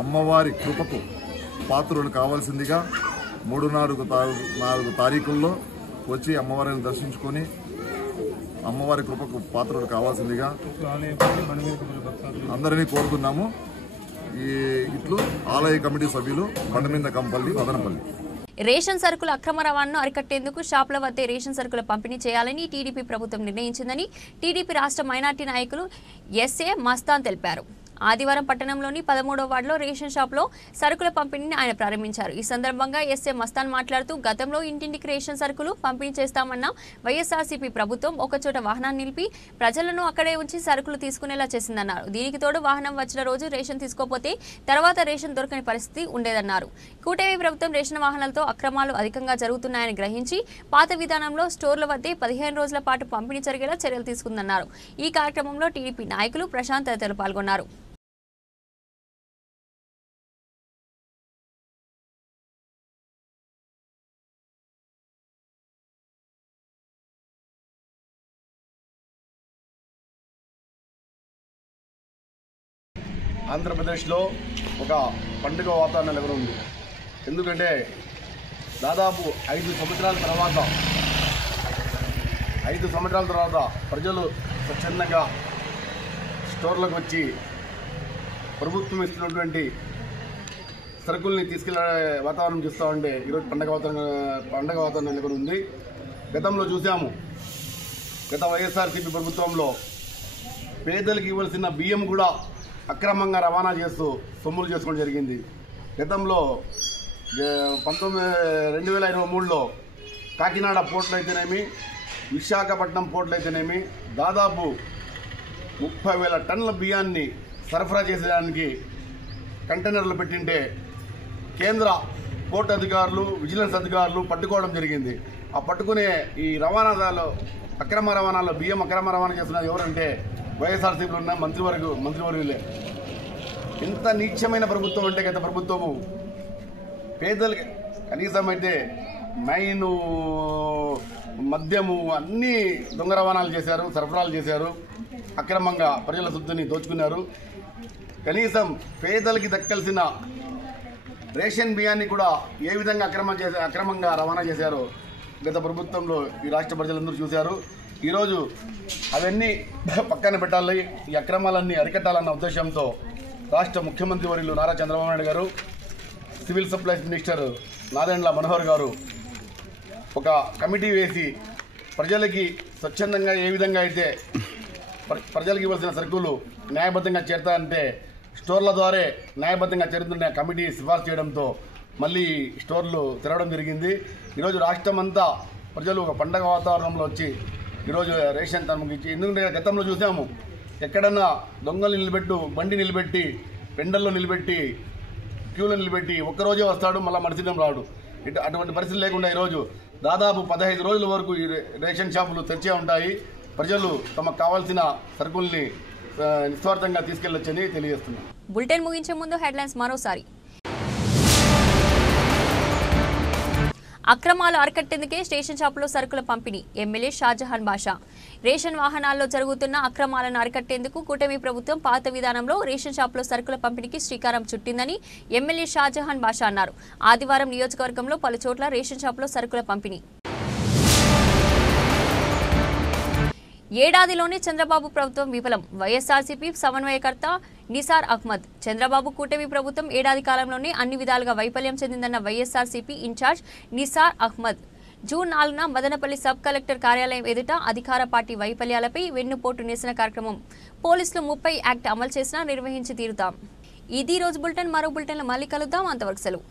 అమ్మవారి కృపకు పాత్రులు కావాల్సిందిగా 3, 4 తారీఖుల్లో వచ్చి అమ్మవారిని దర్శించుకొని అమ్మవారి కృపకు పాత్రులు కావాల్సిందిగా అందరినీ కోరుతున్నాము. ఇట్లు ఆలయ కమిటీ సభ్యులు బండమింద కంపల్లి, మదనపల్లి. రేషన్ సరుకుల అక్రమ రవాణాను అరికట్టేందుకు షాపుల వద్దే రేషన్ సరుకుల పంపిణీ చేయాలని టీడీపీ ప్రభుత్వం నిర్ణయించిందని టీడీపీ రాష్ట్ర మైనార్టీ నాయకులు ఎస్ఏ మస్తాన్ తెలిపారు. ఆదివారం పట్టణంలోని 13వ వార్డులో రేషన్ షాప్లో సరుకుల పంపిణీని ఆయన ప్రారంభించారు. ఈ సందర్భంగా ఎస్ఏ మస్తాన్ మాట్లాడుతూ గతంలో ఇంటింటికి రేషన్ సరుకులు పంపిణీ చేస్తామన్న వైఎస్ఆర్సీపీ ప్రభుత్వం ఒకచోట వాహనాన్ని నిలిపి ప్రజలను అక్కడే ఉంచి సరుకులు తీసుకునేలా చేసిందన్నారు. దీనికి తోడు వాహనం వచ్చిన రోజు రేషన్ తీసుకోకపోతే తర్వాత రేషన్ దొరకని పరిస్థితి ఉండేదన్నారు. కూటమి ప్రభుత్వం రేషన్ వాహనాలతో అక్రమాలు అధికంగా జరుగుతున్నాయని గ్రహించి పాత విధానంలో స్టోర్ల వద్దే 15 రోజుల పాటు పంపిణీ జరిగేలా చర్యలు తీసుకుందన్నారు. ఈ కార్యక్రమంలో టీడీపీ నాయకులు ప్రశాంత్ తదితరులు పాల్గొన్నారు. ఆంధ్రప్రదేశ్లో ఒక పండుగ వాతావరణం నెలకొంది. ఎందుకంటే దాదాపు 5 సంవత్సరాల తర్వాత ప్రజలు స్వచ్ఛందంగా స్టోర్లకు వచ్చి ప్రభుత్వం ఇస్తున్నటువంటి సరుకుల్ని తీసుకెళ్లే వాతావరణం చూస్తూ ఉంటే ఈరోజు పండుగ వాతావరణం నెలకొని ఉంది. గతంలో చూసాము, గత వైఎస్ఆర్సీపీ ప్రభుత్వంలో పేదలకు ఇవ్వాల్సిన బియ్యం కూడా అక్రమంగా రవాణా చేస్తూ సొమ్ములు చేసుకోవడం జరిగింది. గతంలో 2023లో కాకినాడ పోర్టులు అయితేనేమి, విశాఖపట్నం పోర్టులు అయితేనేమి దాదాపు 30,000 టన్నుల బియ్యాన్ని సరఫరా చేసేదానికి కంటైనర్లు పెట్టింటే కేంద్ర పోర్టు అధికారులు, విజిలెన్స్ అధికారులు పట్టుకోవడం జరిగింది. ఆ పట్టుకునే ఈ రవాణాలో అక్రమ రవాణాలో బియ్యం అక్రమ రవాణా చేస్తున్నది ఎవరంటే వైఎస్ఆర్సీపీలో ఉన్న మంత్రివర్యులే. ఎంత నీచమైన ప్రభుత్వం అంటే గత ప్రభుత్వము పేదలకి కనీసం అయితే మైను, మద్యము అన్నీ దొంగ రవాణాలు చేశారు, సరఫరాలు చేశారు, అక్రమంగా ప్రజల సొత్తుని దోచుకున్నారు. కనీసం పేదలకి దక్కాల్సిన రేషన్ బియ్యాన్ని కూడా ఏ విధంగా అక్రమంగా రవాణా చేశారో గత ప్రభుత్వంలో ఈ రాష్ట్ర ప్రజలందరూ చూశారు. ఈరోజు అవన్నీ పక్కన పెట్టాలి, ఈ అక్రమాలన్నీ అరికట్టాలన్న ఉద్దేశంతో రాష్ట్ర ముఖ్యమంత్రి వర్యులు నారా చంద్రబాబు నాయుడు గారు, civil supplies minister Nadendla Manohar గారు ఒక కమిటీ వేసి ప్రజలకి స్వచ్ఛందంగా ఏ విధంగా అయితే ప్రజలకు ఇవ్వాల్సిన సరుకులు న్యాయబద్ధంగా చేరుతాయంటే స్టోర్ల ద్వారా న్యాయబద్ధంగా చేరుతున్న కమిటీ సిఫార్సు చేయడంతో మళ్ళీ స్టోర్లు తెరవడం జరిగింది. ఈరోజు రాష్ట్రం అంతా ప్రజలు ఒక పండగ వాతావరణంలో వచ్చి ఈరోజు రేషన్ తనకి. ఎందుకంటే గతంలో చూసాము, ఎక్కడన్నా దొంగలు బండి నిలబెట్టి పెండల్లో నిలబెట్టి క్యూలో నిలబెట్టి ఒక్కరోజే వస్తాడు, మళ్ళీ మరుసటి రాడు. అటువంటి పరిస్థితి లేకుండా ఈరోజు దాదాపు 15 రోజుల వరకు ఈ రేషన్ షాపులు తెరిచే ఉంటాయి. ప్రజలు తమకు కావాల్సిన సరుకుల్ని నిస్వార్థంగా తీసుకెళ్లొచ్చని తెలియజేస్తున్నారు. బులెటిన్ ముగించే ముందు హెడ్లైన్స్ మరోసారి. అక్రమాలు అరికట్టేందుకే స్టేషన్ షాపులో సరుకుల పంపిణీ, ఎమ్మెల్యే షాజహాన్ బాషా. రేషన్ వాహనాల్లో జరుగుతున్న అక్రమాలను అరికట్టేందుకు కూటమి ప్రభుత్వం పాత విధానంలో రేషన్ షాపులో సరుకుల పంపిణీకి శ్రీకారం చుట్టిందని ఎమ్మెల్యే షాజహాన్ బాషా అన్నారు. ఆదివారం నియోజకవర్గంలో పలు చోట్ల రేషన్ షాపులో సరుకుల పంపిణీ. ఏడాదిలోనే చంద్రబాబు ప్రభుత్వం విఫలం, వైఎస్ఆర్సీపీ సమన్వయకర్త నిసార్ అహ్మద్. చంద్రబాబు కూటమి ప్రభుత్వం ఏడాది కాలంలోనే అన్ని విధాలుగా వైఫల్యం చెందిందన్న వైఎస్ఆర్సీపీ ఇన్ఛార్జ్ నిసార్ అహ్మద్. జూన్ 4న మదనపల్లి సబ్ కలెక్టర్ కార్యాలయం ఎదుట అధికార పార్టీ వైఫల్యాలపై వెన్నుపోటు నిరసన కార్యక్రమం. పోలీసులు 30 యాక్ట్ అమలు చేసినా నిర్వహించి తీరుతాం. ఇది రోజు బులెటిన్. మరో బులెటిన్లో మళ్ళీ కలుద్దాం. అంతవరకు సెలవు.